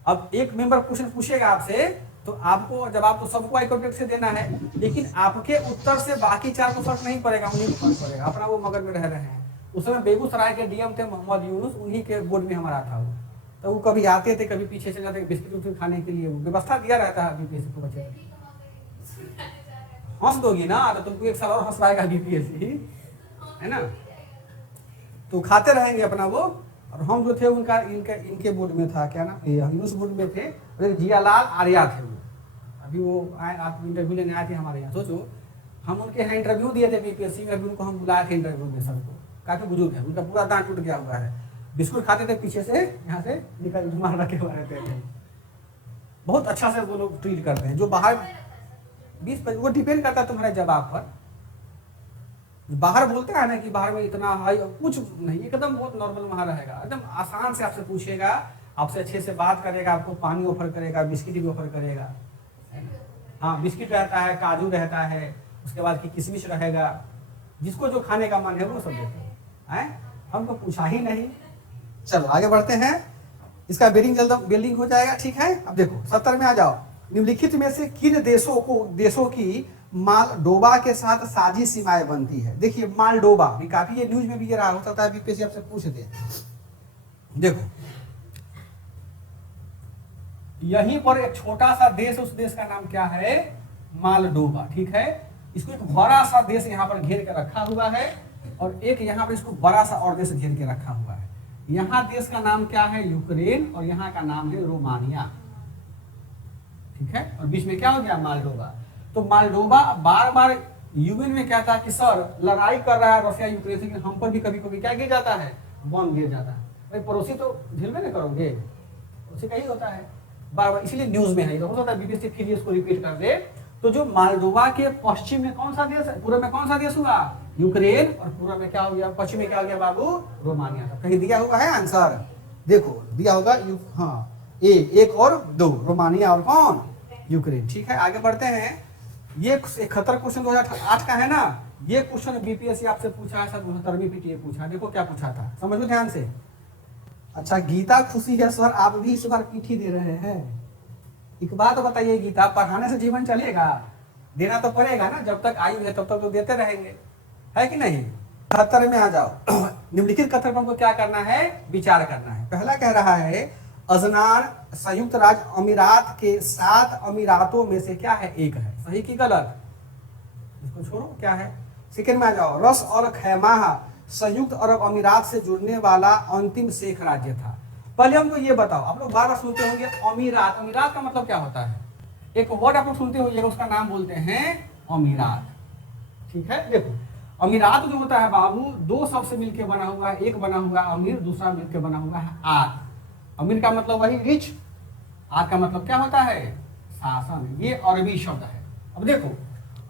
अब एक मेंबर क्वेश्चन पूछेगा आपसे, तो आपको जवाब तो सबको आई कॉन्टेक्ट से देना है, लेकिन आपके उत्तर से बाकी 4 को फर्क नहीं पड़ेगा, उन्हीं को फर्क पड़ेगा। अपना वो मगज में रह रहे हैं। उस समय बेगूसराय के डीएम थे मोहम्मद यूनुस, उन्हीं के बोर्ड में हमारा था वो। तो वो कभी आते थे, कभी पीछे चले जाते, बिस्किट उस्किट खाने के लिए वो व्यवस्था दिया रहता है बीपीएससी को बच्चे। हंस दोगी ना तो तुमको 1 साल और हंसवाएगा बीपीएससी, है ना। तो खाते रहेंगे अपना वो। और हम जो थे उनका इनके बोर्ड में था, क्या ना, यूनुस बोर्ड में थे, और जियालाल आर्या थे वो। अभी वो आए, आप इंटरव्यू लेने आए थे हमारे यहाँ। सोचो हम उनके यहाँ इंटरव्यू दिए थे बीपीएससी में, अभी उनको हम बुलाए थे इंटरव्यू में। सबको काफी बुजुर्ग है, उनका पूरा दांत टूट गया हुआ है, बिस्कुट खाते थे पीछे से, यहाँ से निकल रुमाल रखे हुए रहते थे। बहुत अच्छा से वो लोग ट्रीट करते हैं। जो बाहर 20-25, वो डिपेंड करता है तुम्हारे जवाब पर। बाहर बोलते हैं ना कि बाहर में इतना हाई, कुछ नहीं, एकदम बहुत नॉर्मल वहाँ रहेगा, एकदम आसान से आपसे पूछेगा, आपसे अच्छे से बात करेगा, आपको पानी ऑफर करेगा, बिस्किट भी ऑफर करेगा। हाँ बिस्किट रहता है, काजू रहता है, उसके बाद की किशमिश रहेगा, जिसको जो खाने का मन है वो सब देते हैं। हमको पूछा ही नहीं। चलो आगे बढ़ते हैं, इसका बिल्डिंग हो जाएगा, ठीक है। अब देखो 70 में आ जाओ। निम्नलिखित में से किन देशों की मालडोबा के साथ साझी सीमाएं बनती है? देखिए मालडोबा भी काफी, ये न्यूज में भी ये रहा, हो सकता है बीपीएससी आपसे पूछ दे। देखो यहीं पर एक छोटा सा देश, उस देश का नाम क्या है? मालडोबा, ठीक है। इसको एक बड़ा सा देश यहाँ पर घेर के रखा हुआ है, और एक यहाँ पर इसको बड़ा सा और देश घेर के रखा हुआ है। यहाँ देश का नाम क्या है? यूक्रेन, और यहाँ का नाम है रोमानिया, ठीक है। और बीच में क्या हो गया? मालडोबा। तो मालडोबा बार बार यूएन में कहता है कि सर लड़ाई कर रहा है रशिया यूक्रेन से, हम पर भी कभी कभी क्या गिर जाता है? बम गिर जाता है। भाई पड़ोसी तो झेल में नहीं करोगे, उसे कहीं होता है बार बार, इसीलिए न्यूज में है। हो सकता है बीबीसी फिर इसको रिपीट कर दे। तो जो मालडोबा के पश्चिम में कौन सा देश है? पूर्व में कौन सा देश हुआ? यूक्रेन। और पूर्व में क्या हो गया? पश्चिम में क्या हो गया बाबू? रोमानिया। कहीं दिया हुआ है आंसर? देखो दिया होगा, हाँ एक और 2, रोमानिया और कौन? यूक्रेन, ठीक है। आगे बढ़ते हैं। ये 71 क्वेश्चन 2008 का है ना। ये क्वेश्चन बीपीएससी आपसे पूछा है, सब 69वीं पीटीए पूछा। देखो क्या पूछा था, समझो ध्यान से। अच्छा गीता खुशी है सर, आप भी इस बार पीठी दे रहे हैं। एक बात बताइए, गीता पढ़ाने से जीवन चलेगा? देना तो पड़ेगा ना, जब तक आयु है तब तक तो देते रहेंगे, है कि नहीं। 73 में आ जाओ। निम्नलिखित कथन पर को क्या करना है? विचार करना है। पहला कह रहा है अजनान संयुक्त राज्य अमीरात के 7 अमीरातों में से क्या है? एक है। सही की गलत? इसको छोड़ो, क्या है। सेकंड में आ जाओ। रस और खैमाह संयुक्त अरब अमीरात से जुड़ने वाला अंतिम शेख राज्य था। पहले हमको ये बताओ, आप लोग बार बार सुनते होंगे अमीरात। अमीरात का मतलब क्या होता है? एक वर्ड आप लोग सुनते होंगे, उसका नाम बोलते हैं अमीरात, ठीक है। देखो अमीरात जो होता है बाबू दो शब्द से मिलकर बना हुआ है, एक बना हुआ है अमीर, दूसरा मिलकर बना हुआ है आद। अमीर का मतलब वही रिच, आद का मतलब क्या होता है शासन। ये अरबी शब्द है। अब देखो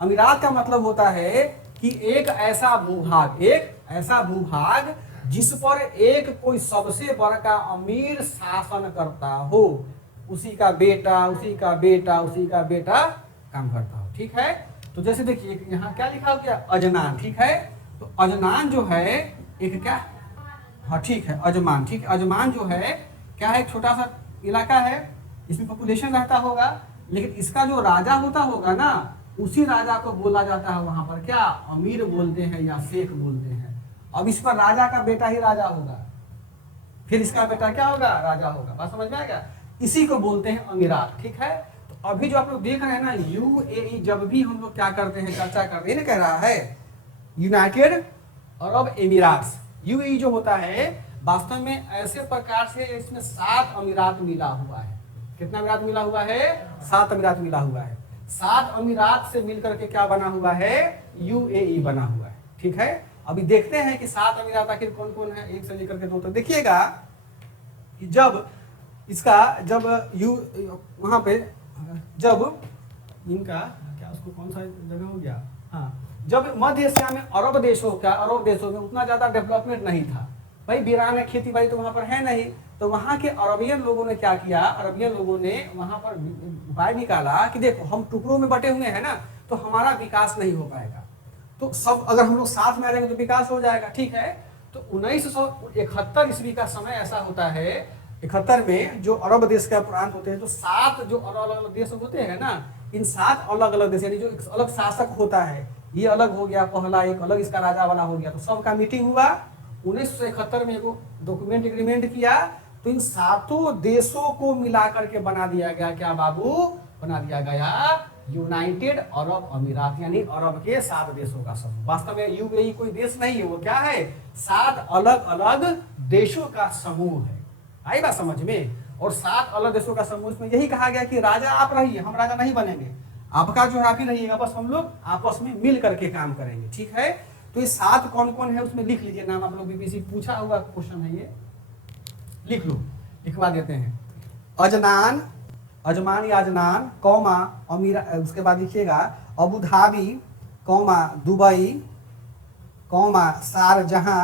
अमीरात का मतलब होता है कि एक ऐसा भूभाग, एक ऐसा भूभाग जिस पर एक कोई सबसे बड़ा अमीर शासन करता हो, उसी का बेटा उसी का बेटा उसी का बेटा काम करता हो। ठीक है, तो जैसे देखिए यहाँ क्या लिखा हो गया अजनान। ठीक है, तो अजनान जो है एक क्या, हाँ ठीक है अजमान। ठीक है, अजमान जो है क्या है, एक छोटा सा इलाका है, इसमें पॉपुलेशन रहता होगा, लेकिन इसका जो राजा होता होगा ना, उसी राजा को बोला जाता है वहां पर क्या अमीर बोलते हैं या शेख बोलते हैं। अब इस पर राजा का बेटा ही राजा होगा, फिर इसका बेटा क्या होगा राजा होगा। बात समझ में आएगा, इसी को बोलते हैं अमीरात। ठीक है, तो अभी जो आप लोग देख रहे हैं ना यूएई, जब भी हम लोग क्या करते हैं चर्चा करते हैं, कह रहा है यूनाइटेड अरब एमिराट्स। यूएई जो होता है वास्तव में ऐसे प्रकार से इसमें 7 अमीरात मिला हुआ है। कितना अमीरात मिला हुआ है 7 अमीरात मिला हुआ है। 7 अमीरात से मिलकर के क्या बना हुआ है यूएई बना हुआ है। ठीक है, अभी देखते हैं कि 7 अमीरात आखिर कौन कौन है, एक से लेकर के 2 तक। देखिएगा कि जब इसका वहां पे जब इनका क्या उसको कौन सा जगह हो गया, हाँ जब मध्य एशिया में अरब देशों में उतना ज्यादा डेवलपमेंट नहीं था भाई, वीरान है, खेती बाड़ी तो वहां पर है नहीं, तो वहां के अरबियन लोगों ने क्या किया, अरबियन लोगों ने वहां पर उपाय निकाला कि देखो हम टुकड़ों में बटे हुए हैं ना, तो हमारा विकास नहीं हो पाएगा, तो सब अगर हम लोग साथ में रहेंगे तो विकास हो जाएगा। ठीक है, तो 1971 ईस्वी का समय ऐसा होता है, 71 में जो अरब देश का प्रांत होते हैं, जो 7 जो अलग अलग देश होते हैं ना, इन 7 अलग अलग देश यानी जो एक अलग शासक होता है, ये अलग हो गया पहला, एक अलग इसका राजा बना हो गया, तो सबका मीटिंग हुआ 1971 में, एगो डॉक्यूमेंट एग्रीमेंट किया, तो इन 7 देशों को मिलाकर के बना दिया गया, क्या बाबू बना दिया गया यूनाइटेड अरब अमीरात, यानी अरब के 7 देशों का समूह। वास्तव में यूएई कोई देश नहीं है, वो क्या है 7 अलग अलग देशों का समूह है। आई बात समझ में, और 7 अलग देशों का समूह, इसमें यही कहा गया कि राजा आप रहिए, हम राजा नहीं बनेंगे, आपका जो आप ही रहिएगा, बस हम लोग आपस में मिल करके काम करेंगे। ठीक है, तो ये 7 कौन कौन है उसमें लिख लीजिए नाम, आप लोग बीबीसी पूछा हुआ क्वेश्चन है, ये लिख लो, लिखवा देते हैं। अजनान, अजमान या अजनान कौमा अमीरा, उसके बाद लिखिएगा Abu Dhabi comma Dubai comma शारजहां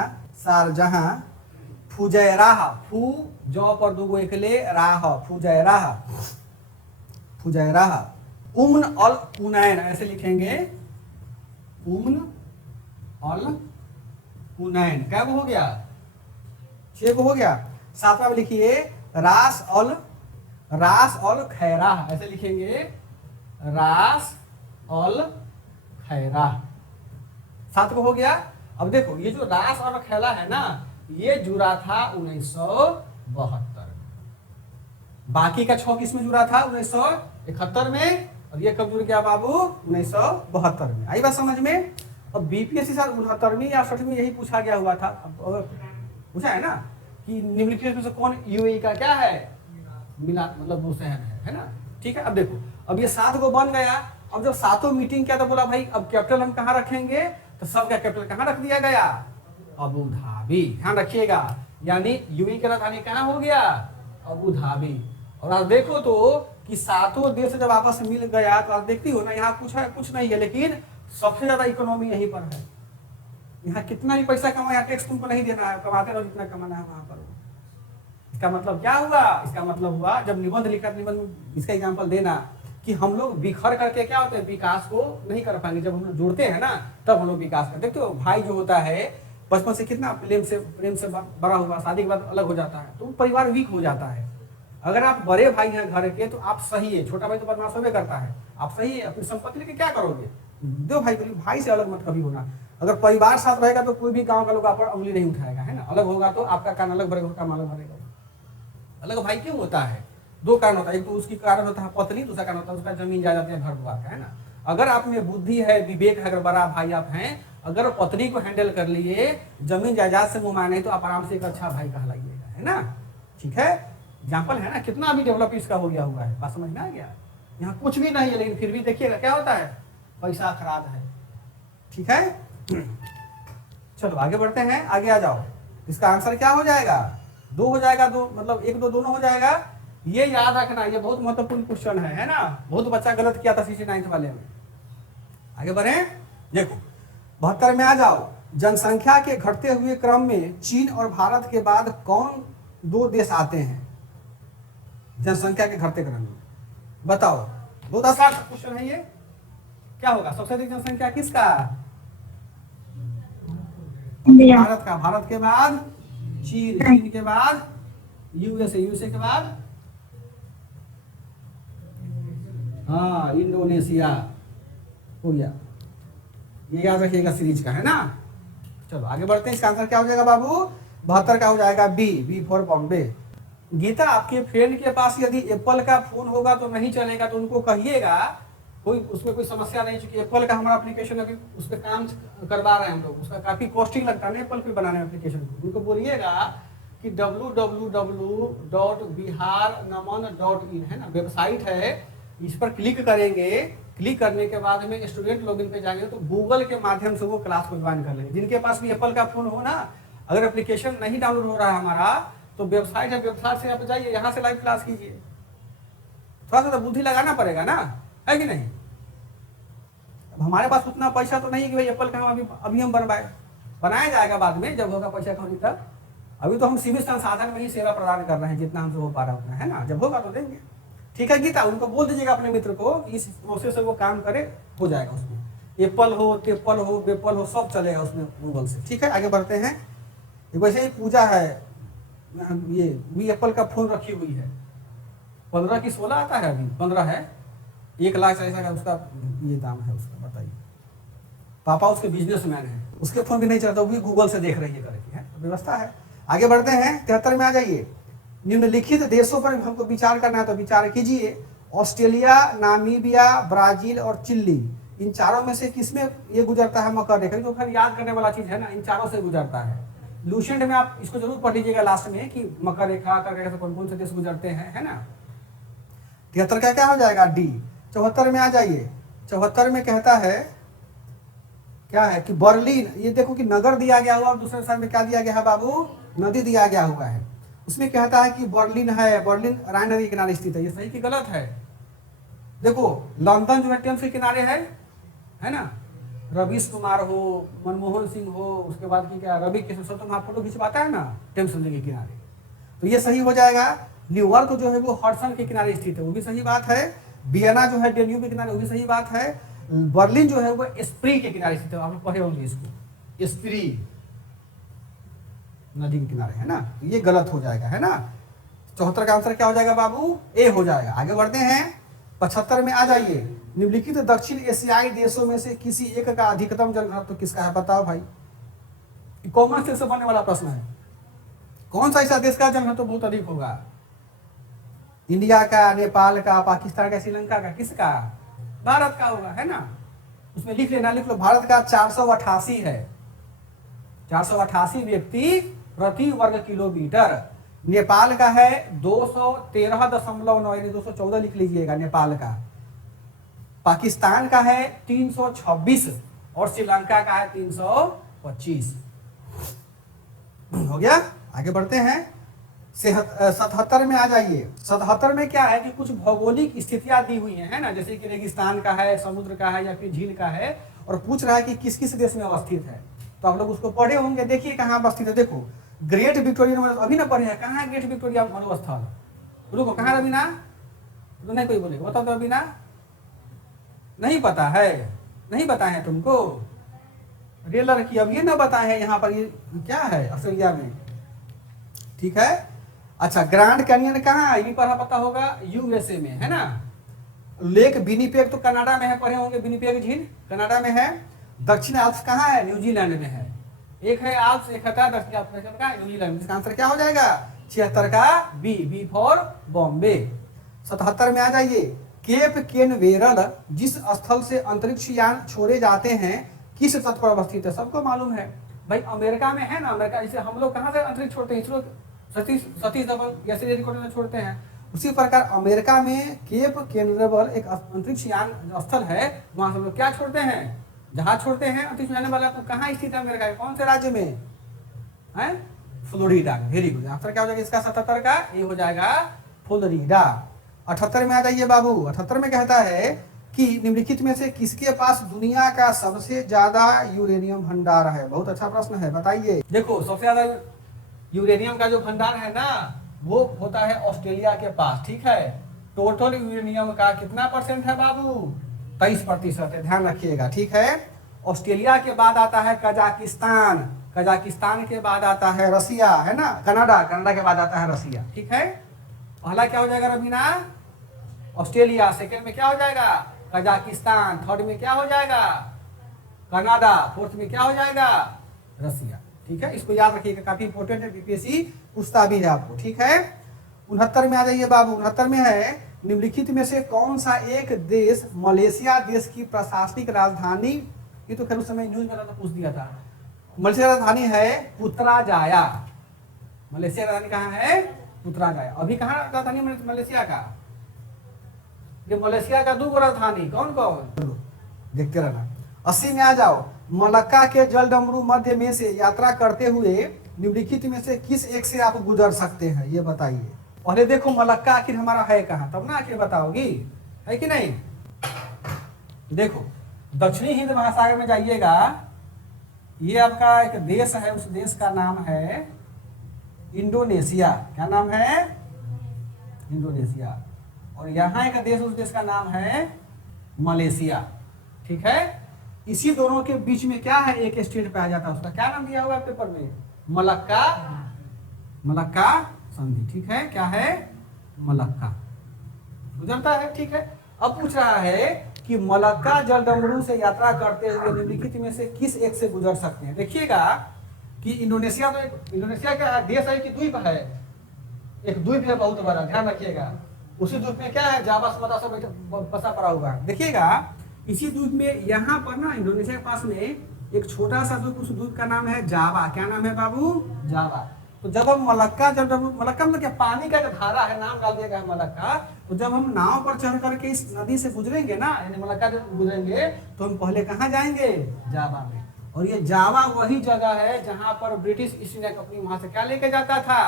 Fujairah, फू जौ पर दुगो एकले राह फुजैराह, उम्न अल कुनैन, ऐसे लिखेंगे उम्न अल कुनैन। क्या हो गया 6 हो गया। 7वां में लिखिए रास अल खैरा, ऐसे लिखेंगे रास अल खैरा। 7 हो गया। अब देखो ये जो रास और खैरा है ना, ये जुड़ा था 1972, बाकी का 6 किस में जुड़ा था 1971 में, और ये कब जुड़ गया बाबू 1972 में। आई बात समझ में। अब बीपीएससी साल 69वीं या 68वीं यही पूछा गया हुआ था, अब पूछा है ना कि निम्नलिखित में से कौन यूएई का क्या है मिला, मतलब वो शहर है ना। ठीक है, अब देखो अब ये 7 को बन गया। अब जब 7 मीटिंग किया तो बोला भाई अब कैपिटल हम कहाँ रखेंगे, तो सबका कैपिटल कहाँ रख दिया गया अबू धाबी, ध्यान रखिएगा, यानी यूएई की राजधानी कहाँ हो गया अबू धाबी। और आज देखो तो कि 7 देश जब आपस में मिल गया, तो आप देखती हो ना यहाँ कुछ नहीं है, लेकिन सबसे ज्यादा इकोनॉमी यहीं पर है। यहाँ कितना भी पैसा कमाया, टैक्स तुमको नहीं देना है, कमाते रहो जितना कमाना है वहां पर। इसका मतलब क्या हुआ, इसका मतलब हुआ जब निबंध लिखा, निबंध इसका एग्जाम्पल देना कि हम लोग बिखर करके क्या होते हैं विकास को नहीं कर पाएंगे, जब हम लोग जुड़ते हैं ना तब हम लोग विकास करते। देखते हो भाई जो होता है बचपन से कितना प्रेम से बड़ा हुआ, शादी के बाद अलग हो जाता है, तो परिवार वीक हो जाता है। अगर आप बड़े भाई हैं घर के तो आप सही है, छोटा भाई तो बदमाश होबे करता है, आप सही है, अपनी संपत्ति लेके क्या करोगे, दो भाई से अलग मत कभी होना। अगर परिवार साथ रहेगा तो कोई भी गांव का लोग आप पर उंगली नहीं उठाएगा, है ना। अलग होगा तो आपका कान अलग भरेगा, काम अलग भरेगा। अलग भाई क्यों होता है, 2 कारण होता है, एक तो उसकी कारण होता है पत्नी, दूसरा कारण होता है उसका जमीन जायदाद या घर द्वार का, है ना। अगर आप में बुद्धि है, विवेक है, अगर बड़ा भाई आप हैं, अगर पत्नी को हैंडल कर लिए, जमीन जायदाद से मुंह माने, तो आप आराम से एक अच्छा भाई कहलाइएगा, है ना। ठीक है, एग्जाम्पल है ना, कितना अभी डेवलप इसका हो गया हुआ है, बात समझ में आ गया। यहाँ कुछ भी नहीं है, लेकिन फिर भी देखिएगा क्या होता है, पैसा खराब है। ठीक है। चलो आगे बढ़ते हैं, आगे आ जाओ। इसका आंसर क्या हो जाएगा? 2 हो जाएगा, 2 मतलब 1 2 दोनों हो जाएगा। ये याद रखना, ये बहुत महत्वपूर्ण क्वेश्चन है ना, बहुत बच्चा गलत किया था 69 वाले में। आगे बढ़े, देखो 72 में आ जाओ। जनसंख्या के घटते हुए क्रम में चीन और भारत के बाद कौन 2 देश आते हैं? जनसंख्या के घटते क्रम में बताओ। 2 10 का क्वेश्चन है ये। क्या होगा सबसे अधिक जनसंख्या किसका? इंडिया। भारत का। भारत के बाद चीन, चीन के बाद यूएसए, यूएसए के बाद हाँ इंडोनेशिया हो गया। ये याद रखिएगा सीरीज का, है ना। चलो आगे बढ़ते हैं। इसका आंसर क्या हो जाएगा बाबू? 72 का हो जाएगा बी फॉर बॉम्बे। गीता, आपके फ्रेंड के पास यदि एप्पल का फोन होगा तो नहीं चलेगा तो उनको कहिएगा, कोई उसमें कोई समस्या नहीं, क्योंकि एप्पल का हमारा एप्लीकेशन अभी उस पर काम करवा रहे हैं हम लोग। उसका काफी कॉस्टिंग लगता है ना एप्पल पे बनाने में एप्लीकेशन को। उनको बोलिएगा कि www.biharnaman.in है ना, वेबसाइट है, इस पर क्लिक करेंगे। क्लिक करने के बाद में स्टूडेंट लॉगिन पे जाएंगे तो गूगल के माध्यम से वो क्लास को ज्वाइन कर लेंगे। जिनके पास भी एप्पल का फोन हो ना, अगर एप्लीकेशन नहीं डाउनलोड हो रहा है हमारा, तो वेबसाइट है, वेबसाइट से आप जाइए, यहाँ से लाइव क्लास कीजिए। थोड़ा सा तो बुद्धि लगाना पड़ेगा ना, है कि नहीं। अब हमारे पास उतना पैसा तो नहीं है कि भाई एप्पल का हम अभी हम बनाया जाएगा बाद में जब होगा पैसा कौन तक। अभी तो हम सीमित संसाधन में ही सेवा प्रदान कर रहे हैं, जितना हमसे हो पा रहा उतना, है ना। जब होगा तो देंगे। ठीक है गीता, उनको बोल दीजिएगा अपने मित्र को इस प्रोसेस से वो काम करे, हो जाएगा उसमें। एप्पल हो, टेप्पल हो, बेपल हो, सब चलेगा उसमें गूगल से। ठीक है आगे बढ़ते हैं। वैसे ही पूजा है, ये भी एप्पल का फोन रखी हुई है। 15 की 16 आता है, अभी 15 है। 1,40,000 का उसका ये दाम है उसका, बताइए। पापा उसके बिजनेसमैन है, उसके फोन भी नहीं चलता, वो भी गूगल से देख रही है करके, है व्यवस्था है। आगे बढ़ते हैं। 73 में आ जाइए। निम्नलिखित देशों पर हमको विचार करना है तो विचार कीजिए। ऑस्ट्रेलिया, नामीबिया, ब्राजील और चिल्ली, इन चारों में से किसमें ये गुजरता है मकर रेखा? तो खैर याद करने वाला चीज है ना, इन चारों से गुजरता है। लूसेंट में आप इसको जरूर पढ़ लीजिएगा लास्ट में कि मकर रेखा का कौन कौन से देश गुजरते हैं, है ना। 73 का क्या हो जाएगा? डी। 74 में आ जाइए। 74 में कहता है क्या है कि बर्लिन, ये देखो कि नगर दिया गया हुआ और दूसरे साइड में क्या दिया गया है बाबू? नदी दिया गया हुआ है। उसमें कहता है कि बर्लिन है, बर्लिन राइन नदी के किनारे स्थित है। ये सही कि गलत है? देखो लंदन जो है टेम्स के किनारे है ना। रवीश कुमार हो, मनमोहन सिंह हो, उसके बाद की क्या रवि किशन, सब तो वहाँ फोटो खिंचवाता है ना टेम्स नदी के किनारे, तो ये सही हो जाएगा। न्यूयॉर्क जो है वो हडसन के किनारे स्थित है, वो भी सही बात है। वियना जो है डेन्यूब के किनारे, वो भी सही बात है। बर्लिन जो है वो स्प्री के किनारे स्थित है, आप लोग पढ़े होंगे इसको, स्प्री नदी के किनारे, है ना। ये गलत हो जाएगा, है ना। 74 का आंसर क्या हो जाएगा बाबू? ए हो जाएगा। आगे बढ़ते हैं। 75 में आ जाइए। निम्नलिखित दक्षिण एशियाई देशों में से किसी एक का अधिकतम जनघनत्व किसका है? बताओ भाई, कॉमन सेंस से बनने वाला प्रश्न है। कौन सा ऐसा देश का जनघनत्व बहुत अधिक होगा? इंडिया का, नेपाल का, पाकिस्तान का, श्रीलंका का, किसका? भारत का होगा, है ना। उसमें लिख लेना, लिख लो। भारत का 488 है, 488 व्यक्ति प्रति वर्ग किलोमीटर। नेपाल का है 213.9, यानी 214 लिख लीजिएगा नेपाल का। पाकिस्तान का है 326 और श्रीलंका का है 325। हो गया। आगे बढ़ते हैं। 77 में आ जाइए। 77 में क्या है कि कुछ भौगोलिक स्थितियां दी हुई है ना, जैसे कि रेगिस्तान का है, समुद्र का है या फिर झील का है, और पूछ रहा है कि किस किस देश में अवस्थित है। तो आप लोग उसको पढ़े होंगे, देखिए कहाँ अवस्थित है। देखो ग्रेट विक्टोरिया, अभी ना पढ़े हैं, कहाँ है ग्रेट विक्टोरिया मरुस्थल? रुको, कहाँ रवीना? तो नहीं कोई बोलेगा, बताओ तो रवीना। नहीं पता है? नहीं बताए हैं तुमको? रेलर की अब ये ना बताए हैं यहाँ पर, ये क्या है ऑस्ट्रेलिया में, ठीक है। अच्छा, ग्रैंड कैनियन कहाँ है? ये पता होगा, यूएसए में, है ना। लेक विनिपेग तो कनाडा में है, पढ़े होंगे, विनिपेग झील कनाडा में है। दक्षिण एल्प्स कहाँ है? न्यूजीलैंड में है। एक है एल्प्स, एक है दक्षिण एल्प्स का न्यूजीलैंड। इसका आंसर क्या हो जाएगा? 76 का बी फॉर बॉम्बे। 77 में आ जाइए। केप केनवेरल जिस स्थल से अंतरिक्ष यान छोड़े जाते हैं किस तट पर अवस्थित है? सबको मालूम है भाई, अमेरिका में है ना। अमेरिका जैसे हम लोग कहाँ से अंतरिक्ष छोड़ते हैं, इसरो सतीश धवन ऐसे रिकॉर्ड छोड़ते हैं, उसी प्रकार अमेरिका में केप केनवेरल एक अंतरिक्ष यान स्थल है, वहां से हम लोग क्या छोड़ते हैं? जहाज छोड़ते हैं अंतरिक्ष में जाने वाला तो कहाँ स्थित है अमेरिका के कौन से राज्य में है? फ्लोरिडा। Very good. आंसर क्या हो जाएगा इसका 77 का? ये हो जाएगा फ्लोरिडा। 78 में आ जाइए बाबू। 78 में कहता है कि निम्नलिखित में से किसके पास दुनिया का सबसे ज्यादा यूरेनियम भंडार है? बहुत अच्छा प्रश्न है, बताइए। देखो सबसे ज्यादा यूरेनियम का जो भंडार है ना वो होता है ऑस्ट्रेलिया के पास, ठीक है। टोटल यूरेनियम का कितना परसेंट है बाबू? 23% है, ध्यान रखिएगा, ठीक है। ऑस्ट्रेलिया के बाद आता है कजाकिस्तान, कजाकिस्तान के बाद आता है रसिया, है ना, कनाडा, कनाडा के बाद आता है रसिया, ठीक है। पहला क्या हो जाएगा रवीना? ऑस्ट्रेलिया। सेकंड में क्या हो जाएगा? कजाकिस्तान। थर्ड में क्या हो जाएगा? कनाडा। फोर्थ में क्या हो जाएगा? रसिया, ठीक है। इसको याद रखिएगा, काफी इंपॉर्टेंट है, बीपीएससी पूछता भी है आपको, ठीक है। 69 में आ जाइए बाबू। 69 में है निम्नलिखित में से कौन सा एक देश मलेशिया देश की प्रशासनिक राजधानी, ये तो खैर उस समय न्यूज में तो पूछ दिया था। मलेशिया राजधानी है पुत्राजाया। मलेशिया राजधानी कहाँ है? पुत्राजाया। अभी कहाँ राजधानी मलेशिया का? ये मलेशिया का 2 राजधानी कौन कौन? देखते रहना। 80 में आ जाओ। मलक्का के जलडमरू मध्य में से यात्रा करते हुए निम्नलिखित में से किस एक से आप गुजर सकते हैं, ये बताइए। पहले देखो मलक्का आखिर हमारा है कहाँ, तब ना आखिर बताओगी, है कि नहीं। देखो दक्षिणी हिंद महासागर में जाइएगा, ये आपका एक देश है, उस देश का नाम है इंडोनेशिया। क्या नाम है? इंडोनेशिया। और यहाँ एक देश, उस देश का नाम है मलेशिया, ठीक है। इसी दोनों के बीच में क्या है? एक स्टेट पाया जाता है, उसका क्या नाम दिया हुआ है पेपर में? मलक्का, मलक्का संधि, ठीक है। क्या है? मलक्का गुजरता है, ठीक है। अब पूछ रहा है कि मलक्का जलडमरू से यात्रा करते हुए निम्नलिखित में से किस एक से गुजर सकते हैं। देखिएगा कि इंडोनेशिया तो इंडोनेशिया का देश है कि द्वीप है? एक द्वीप है बहुत बड़ा, ध्यान रखिएगा। उसी द्वीप में क्या है? जावा समता सब बसा पड़ा हुआ है। देखिएगा इसी द्वीप में यहाँ पर ना इंडोनेशिया के पास में एक छोटा सा द्वीप, उस द्वीप का नाम है जावा। क्या नाम है बाबू? जावा। तो जब हम मलक्का मलक्का मतलब क्या? पानी का धारा है, नाम डाल दिया गया मलक्का। तो जब हम नाव पर चढ़ करके इस नदी से गुजरेंगे ना, यानी मलक्का जब गुजरेंगे तो हम पहले कहाँ जाएंगे? जावा में। और ये जावा वही जगह है जहाँ पर ब्रिटिश ईस्ट इंडिया कंपनी वहां से क्या लेके जाता था?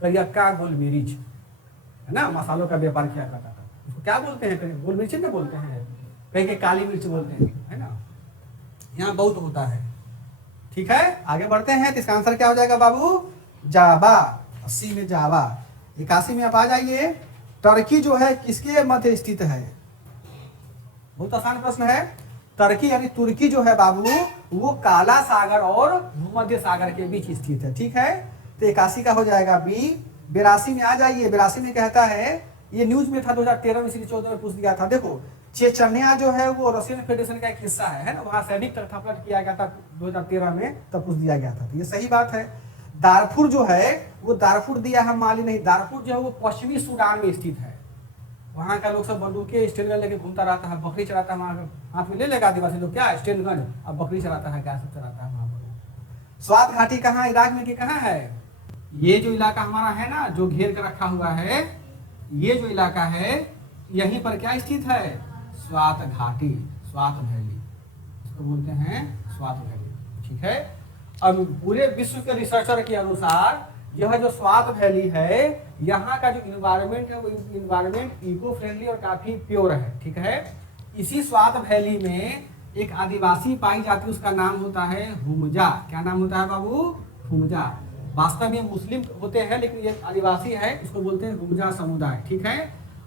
करियक्का गोलमिर्च, है ना, मसालों का व्यापार किया करता था। उसको क्या बोलते हैं? गोलमिर्च में बोलते हैं, कहीं के काली मिर्च बोलते हैं, है ना। यहाँ बहुत होता है, ठीक है। आगे बढ़ते हैं तो इसका आंसर क्या हो जाएगा बाबू? जावा। 80 में जावा। 81 में आप आ जाइए। टर्की जो है किसके मध्य स्थित है? बहुत आसान प्रश्न है। टर्की यानी तुर्की जो है बाबू वो काला सागर और भूमध्य सागर के बीच स्थित है, ठीक है। तो 81 का हो जाएगा बी। 82 में आ जाइए। 82 में कहता है, ये न्यूज में था 2013 में, 2014 में पूछ दिया था। देखो चेचन्या जो है वो रशियन फेडरेशन का एक हिस्सा है ना, वहाँ सैनिक तख्तापलट किया गया था 2013 में, तब पूछ दिया गया था। तो ये सही बात है। दारफुर जो है वो दारफुर दिया है माली नहीं, दारफुर जो है वो पश्चिमी सूडान में स्थित है। वहाँ का लोग सब बंदूकें स्टेन गन लेके घूमता रहता है, बकरी चराता है, वहाँ हाथ में ले लेगा आदिवासी लोग, क्या स्टेन गन, अब बकरी चराता है, क्या सब चराता है वहाँ पर। स्वात घाटी कहाँ? इराक में कि कहाँ है? ये जो इलाका हमारा है ना, जो घेर कर रखा हुआ है, ये जो इलाका है यहीं पर क्या स्थित है? स्वात घाटी, स्वात वैली, इसको बोलते हैं स्वात वैली, ठीक है। अब पूरे विश्व के रिसर्चर के अनुसार यह जो स्वात वैली है, यहाँ का जो इन्वायरमेंट है वो इन्वायरमेंट इको फ्रेंडली और काफी प्योर है, ठीक है। इसी स्वात वैली में एक आदिवासी पाई जाती है, उसका नाम होता है हुमजा। क्या नाम होता है बाबू? हुमजा। वास्तव में मुस्लिम होते हैं लेकिन ये आदिवासी है, इसको बोलते हैं हुमजा समुदाय, ठीक है।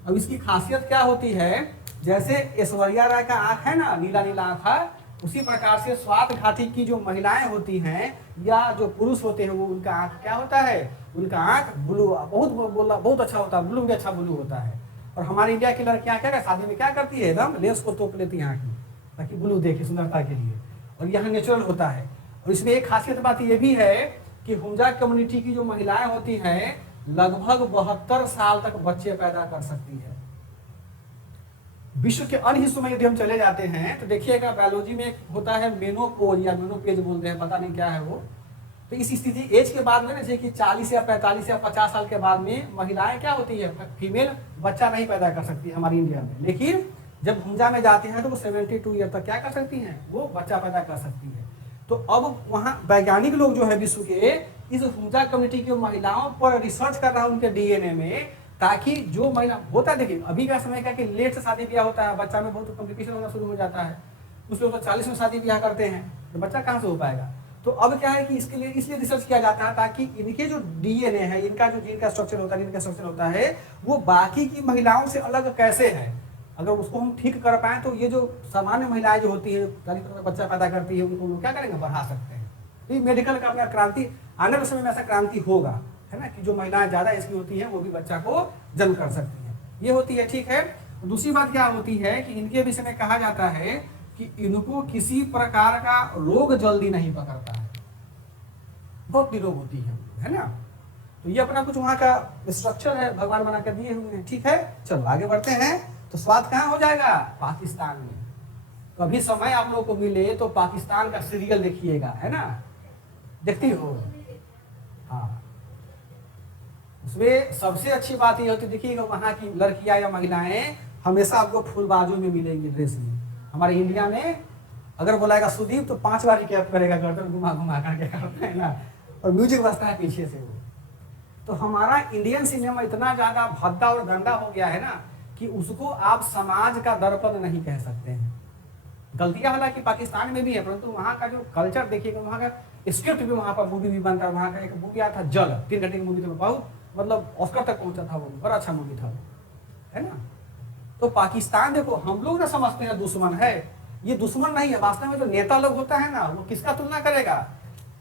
अब इसकी खासियत क्या होती है? जैसे ऐश्वर्या राय का आंख है ना, नीला नीला आंख है, उसी प्रकार से स्वात घाटी की जो महिलाएं होती हैं या जो पुरुष होते हैं वो उनका आंख क्या होता है? उनका आंख ब्लू, बहुत अच्छा होता है, ब्लू भी अच्छा ब्लू होता है। और हमारे इंडिया की लड़कियां क्या शादी में क्या करती है? एकदम लेंस को तोप लेती है आंख में ताकि ब्लू देखे सुंदरता के लिए, और यहाँ नेचुरल होता है। और इसमें एक खासियत बात ये भी है कि हुमजा कम्युनिटी की जो महिलाएं होती हैं लगभग 72 साल तक बच्चे पैदा कर सकती है। विश्व के अन्य हिस्सों में यदि हम चले जाते हैं तो देखिएगा बायोलॉजी में होता है मेनोपोज या मेनोपेज बोलते हैं, पता नहीं क्या है वो। तो इस स्थिति एज के बाद में जैसे कि 40 या 45 या 50 साल के बाद में महिलाएं क्या होती है? फीमेल बच्चा नहीं पैदा कर सकती हमारी इंडिया में। लेकिन जब भूंजा में जाती हैं तो वो 72 ईयर तक क्या कर सकती हैं, वो बच्चा पैदा कर सकती है। तो अब वहाँ वैज्ञानिक लोग जो है विश्व के इस भूंजा कम्युनिटी की महिलाओं पर रिसर्च कर रहा है उनके डीएनए में, ताकि जो महिला होता है, देखिए अभी का समय क्या कि लेट से शादी ब्याह होता है, बच्चा में बहुत कॉम्प्लिकेशन होना शुरू हो जाता है। कुछ लोग तो 40 में शादी ब्याह करते हैं, तो बच्चा कहाँ से हो पाएगा। तो अब क्या है कि इसके लिए इसलिए रिसर्च किया जाता है ताकि इनके जो डीएनए है, इनका जो जीन का स्ट्रक्चर होता है, इनका स्ट्रक्चर होता है, वो बाकी की महिलाओं से अलग कैसे है। अगर उसको हम ठीक कर पाए तो ये जो सामान्य महिलाएं जो होती है 40 में बच्चा पैदा करती है, उनको क्या करेंगे, बढ़ा सकते हैं। तो ये मेडिकल का अपना क्रांति आने वाले समय में ऐसा क्रांति होगा, है ना, कि जो महिलाएं ज्यादा इसकी होती हैं वो भी बच्चा को जन्म कर सकती हैं, ये होती है। ठीक है, दूसरी बात क्या होती है कि इनके विषय में कहा जाता है कि इनको किसी प्रकार का रोग जल्दी नहीं पकड़ता है, बहुत निरोग होती है ना। तो ये अपना कुछ वहाँ का स्ट्रक्चर है, भगवान बना कर दिए हुए हैं। ठीक है, चलो आगे बढ़ते हैं। तो स्वाद कहाँ हो जाएगा, पाकिस्तान में। कभी समय आप लोगों को मिले तो पाकिस्तान का सीरियल देखिएगा, है ना, देखती हो। हाँ, उसमें सबसे अच्छी बात ये होती है, देखिएगा वहाँ की लड़कियां या महिलाएं हमेशा आपको फुल बाजू में मिलेंगी ड्रेस में। हमारे इंडिया में अगर बोलाएगा सुदीप तो 5 बार कैप करेगा, गर्दन घुमा घुमा करके करते हैं ना, और म्यूजिक बजता है पीछे से वो। तो हमारा इंडियन सिनेमा इतना ज्यादा भद्दा और गंदा हो गया है ना कि उसको आप समाज का दर्पण नहीं कह सकते हैं। गलतियां हालांकि पाकिस्तान में भी है, परंतु वहाँ का जो कल्चर देखिएगा, वहाँ का स्क्रिप्ट भी, वहाँ पर मूवी भी बनता है। वहाँ का एक मूवी आया था जल, 3 घंटे की मूवी थी, बहुत मतलब ऑस्कर तक पहुंचा था वो, बड़ा अच्छा मूवी था वो, है ना। तो पाकिस्तान देखो, हम लोग ना समझते हैं दुश्मन है, ये दुश्मन नहीं है। वास्तव में जो नेता लोग होता है ना, वो किसका तुलना करेगा।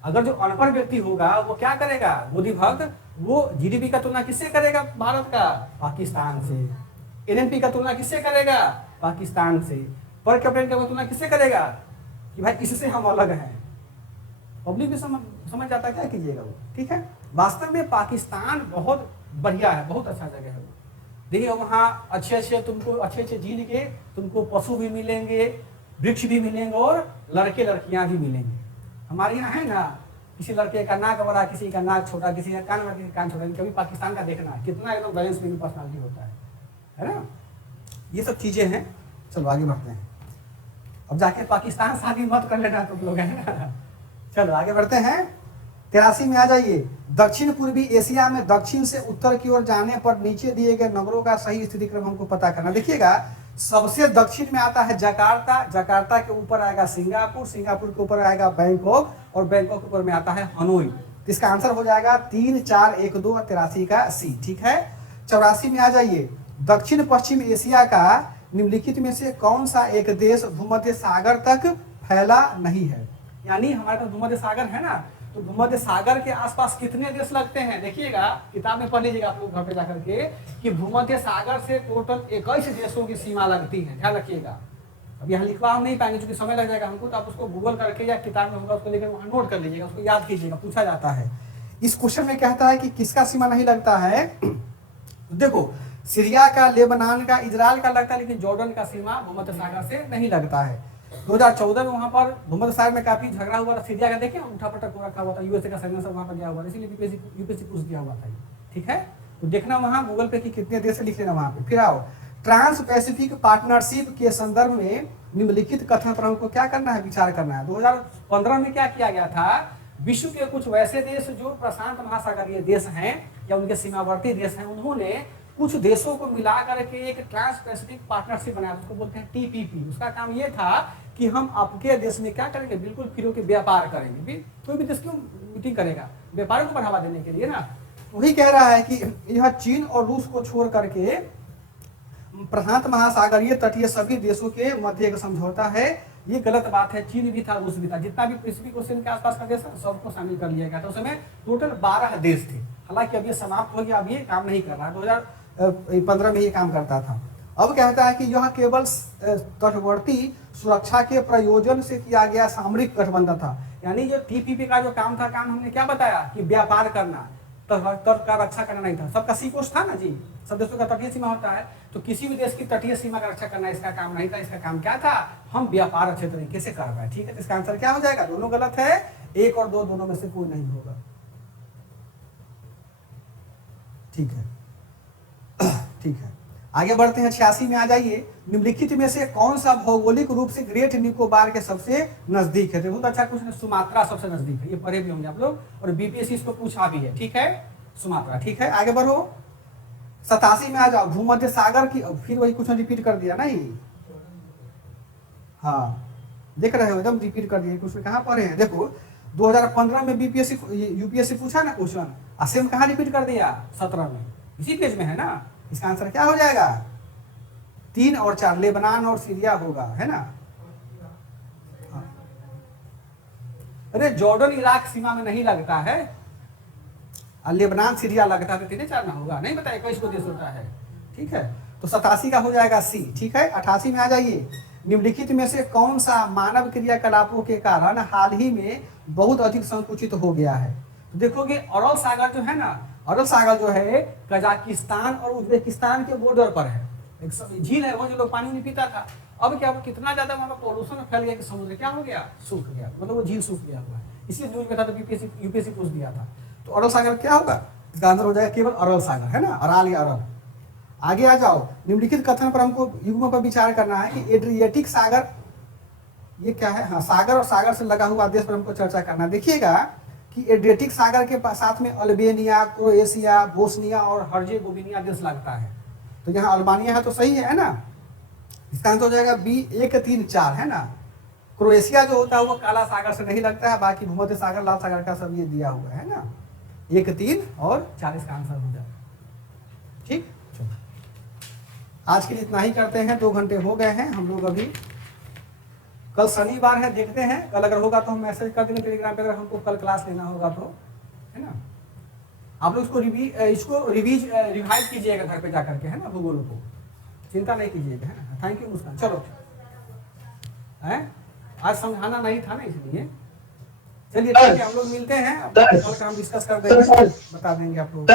अगर जो अनपढ़ व्यक्ति होगा वो क्या करेगा, मोदी भक्त, वो जीडीपी का तुलना किससे करेगा, भारत का, पाकिस्तान से। एनएनपी का तुलना किससे करेगा, पाकिस्तान से। पर कैपिटल का तुलना किससे करेगा कि भाई इससे हम अलग हैं। पब्लिक भी समझ जाता है, क्या कीजिएगा वो। ठीक है, वास्तव में पाकिस्तान बहुत बढ़िया है, बहुत अच्छा जगह है वो। देखिए वहाँ अच्छे अच्छे तुमको अच्छे अच्छे झील के तुमको पशु भी मिलेंगे, वृक्ष भी मिलेंगे, और लड़के लड़कियां भी मिलेंगे। हमारे यहाँ है ना, किसी लड़के का नाक बड़ा, किसी का नाक छोटा, किसी का कान बड़ा, किसी का कान छोटा। कभी पाकिस्तान का देखना कितना एकदम बैलेंस में पर्सनालिटी होता है ना। ये सब चीजें हैं। चलो आगे बढ़ते हैं। अब जाके पाकिस्तान शादी मत कर लेना तुम लोग, है ना। चलो आगे बढ़ते हैं। 83 में आ जाइए। दक्षिण पूर्वी एशिया में दक्षिण से उत्तर की ओर जाने पर नीचे दिए गए नगरों का सही स्थिति क्रम हमको पता करना। देखिएगा, सबसे दक्षिण में आता है जकार्ता, जकार्ता के ऊपर आएगा सिंगापुर, सिंगापुर के ऊपर आएगा बैंकॉक, और बैंकॉक के ऊपर में आता है हनोई। तो इसका आंसर हो जाएगा 3, 4, 1, 2 और 83 का सी। ठीक है, 84 में आ जाइए। दक्षिण पश्चिम एशिया का निम्नलिखित में से कौन सा एक देश भूमध्य सागर तक फैला नहीं है। यानी हमारे पास भूमध्य सागर है ना, तो भूमध्य सागर के आसपास कितने देश लगते हैं। देखिएगा, किताब में पढ़ लीजिएगा आप लोग घर पे जाकर के कि भूमध्य सागर से टोटल 21 देशों की सीमा लगती है। ध्यान रखिएगा, अब यहाँ लिखवा हम नहीं पाएंगे क्योंकि समय लग जाएगा हमको, तो आप उसको गूगल करके या किताब में होगा उसको लेकर वहाँ नोट कर लीजिएगा, उसको याद कीजिएगा, पूछा जाता है। इस क्वेश्चन में कहता है कि किसका सीमा नहीं लगता है। देखो, सीरिया का, लेबनान का, इजराइल का लगता है, लेकिन जॉर्डन का सीमा भूमध्य सागर से नहीं लगता है। 2014 में वहाँ पर भूमध्य सागर में काफी झगड़ा हुआ था। सीरिया का देखिए उठा पटक हो रखा हुआ था, यूएसए का सैन्य सब वहाँ पर गया हुआ था, इसीलिए यूपीएससी पूछ दिया हुआ था। ठीक है, तो देखना वहाँ गूगल पे कि कितने देश लिख लेना वहाँ पे। फिर आओ, ट्रांस पैसिफिक पार्टनरशिप के संदर्भ में निम्नलिखित कथन पर हमको क्या करना है, विचार करना है। 2015 में क्या किया गया था, विश्व के कुछ वैसे देश जो प्रशांत महासागरीय देश हैं या उनके सीमावर्ती देश हैं, उन्होंने कुछ देशों को मिला करके एक ट्रांस पैसिफिक पार्टनरशिप बनाया, उसको बोलते हैं टीपीपी। उसका काम ये था कि हम आपके देश में क्या करेंगे, बिल्कुल फ्री होकर व्यापार करेंगे। भी कोई भी देश क्यों मीटिंग करेगा, व्यापार को बढ़ावा देने के लिए ना। वही कह रहा है कि यह चीन और रूस को छोड़ करके प्रशांत महासागरीय तटीय सभी देशों के मध्य एक समझौता है। ये गलत बात है, चीन भी था, रूस भी था, जितना भी पैसिफिक ओशन के आसपास का देश है सबको शामिल कर लिया गया था। उस समय टोटल 12 देश थे। हालांकि अब ये समाप्त हो गया, अब ये काम नहीं कर रहा। 2015 में ये काम करता था। अब कहता है कि यह केवल तटवर्ती सुरक्षा के प्रयोजन से किया गया सामरिक गठबंधन था। यानी ये टीपीपी का जो काम था, काम हमने क्या बताया कि व्यापार करना, तट का रक्षा करना नहीं था। सबका सी कोस्ट था ना जी, सब देशों का तटीय सीमा होता है, तो किसी भी देश की तटीय सीमा का रक्षा करना इसका काम नहीं था। इसका काम क्या था, हम व्यापार अच्छे तरीके से कर पाए। ठीक है, तो इसका आंसर क्या हो जाएगा, दोनों गलत है, 1 और 2 दोनों में से कोई नहीं होगा। ठीक है, ठीक है। आगे बढ़ते हैं 86 में आ जाइए। निम्नलिखित में से कौन सा भौगोलिक रूप से ग्रेट निकोबार के सबसे नजदीक है? तो बहुत अच्छा क्वेश्चन है, सुमात्रा सबसे नजदीक है, ये पढ़े भी होंगे आप लोग और बीपीएससी इसको पूछा भी है। ठीक है, सुमात्रा। ठीक है, आगे बढ़ो। 87 में आ जाओ। भूमध्य सागर की, फिर वही क्वेश्चन रिपीट कर दिया नहीं, हाँ देख रहे हो, एकदम रिपीट कर दिया क्वेश्चन। कहाँ पढ़े हैं देखो, 2015 में बीपीएससी यूपीएससी पूछा ना क्वेश्चन, सेम कहाँ रिपीट कर दिया? 17 में, इसी पेज में है ना। इसका आंसर क्या हो जाएगा? 3 और 4 लेबनान और सीरिया होगा, है ना। हाँ। अरे जॉर्डन इराक सीमा में नहीं लगता है, लेबनान सीरिया लगता है, तो 3 4 ना होगा, नहीं बताया 21 को देश होता है। ठीक है, तो 87 का हो जाएगा सी। ठीक है, 88 में आ जाइए। निम्नलिखित में से कौन सा मानव क्रियाकलापों के कारण हाल ही में बहुत अधिक संकुचित हो गया है? तो देखोगे अरल सागर जो है ना, अरल सागर जो है कजाकिस्तान और उज्बेकिस्तान के बॉर्डर पर है। एक झील है, वहाँ जो लोग पानी नहीं पीता था, अब क्या कितना ज्यादा वहाँ पर पॉल्यूशन फैल गया कि समुद्र क्या हो गया? सूख गया, मतलब वो झील सूख गया हुआ है। इसलिए न्यूज में था, तो यूपीएससी पूछ दिया था। तो अरल सागर क्या होगा? इसका आंसर हो जाएगा केवल अरल सागर, है ना, अराल या अरल। आगे आ जाओ। निम्नलिखित कथन पर हमको युग्म पर विचार करना है कि एड्रियाटिक सागर ये क्या है? हाँ, सागर और सागर से लगा हुआ देश पर हमको चर्चा करना है। देखिएगा कि एड्रियाटिक सागर के साथ में अल्बेनिया, क्रोएशिया, बोस्निया और हर्जेगोविना देश लगता है। तो यहाँ अल्बानिया है तो सही है ना। इसका आंसर हो जाएगा बी 1 3 4, है ना। क्रोएशिया जो होता है वो काला सागर से नहीं लगता है, बाकी भूमध्य सागर, लाल सागर का सब ये दिया हुआ है ना। 1 3 और 4 इसका आंसर हो जाएगा। ठीक, आज के लिए इतना ही करते हैं, 2 घंटे हो गए हैं हम लोग अभी। कल शनिवार है, देखते हैं कल अगर होगा तो हम मैसेज कर देंगे टेलीग्राम पे, अगर हमको कल क्लास लेना होगा तो, है ना। आप लोग इसको रिवाइज कीजिएगा घर पे जाकर के, है ना, भूगोल को, चिंता नहीं कीजिएगा, है ना। थैंक यू मुस्कान। चलो है, आज समझाना नहीं था ना, इसलिए चलिए ठीक है, हम लोग मिलते हैं, कल का हम डिस्कस कर देंगे, बता देंगे आप लोग।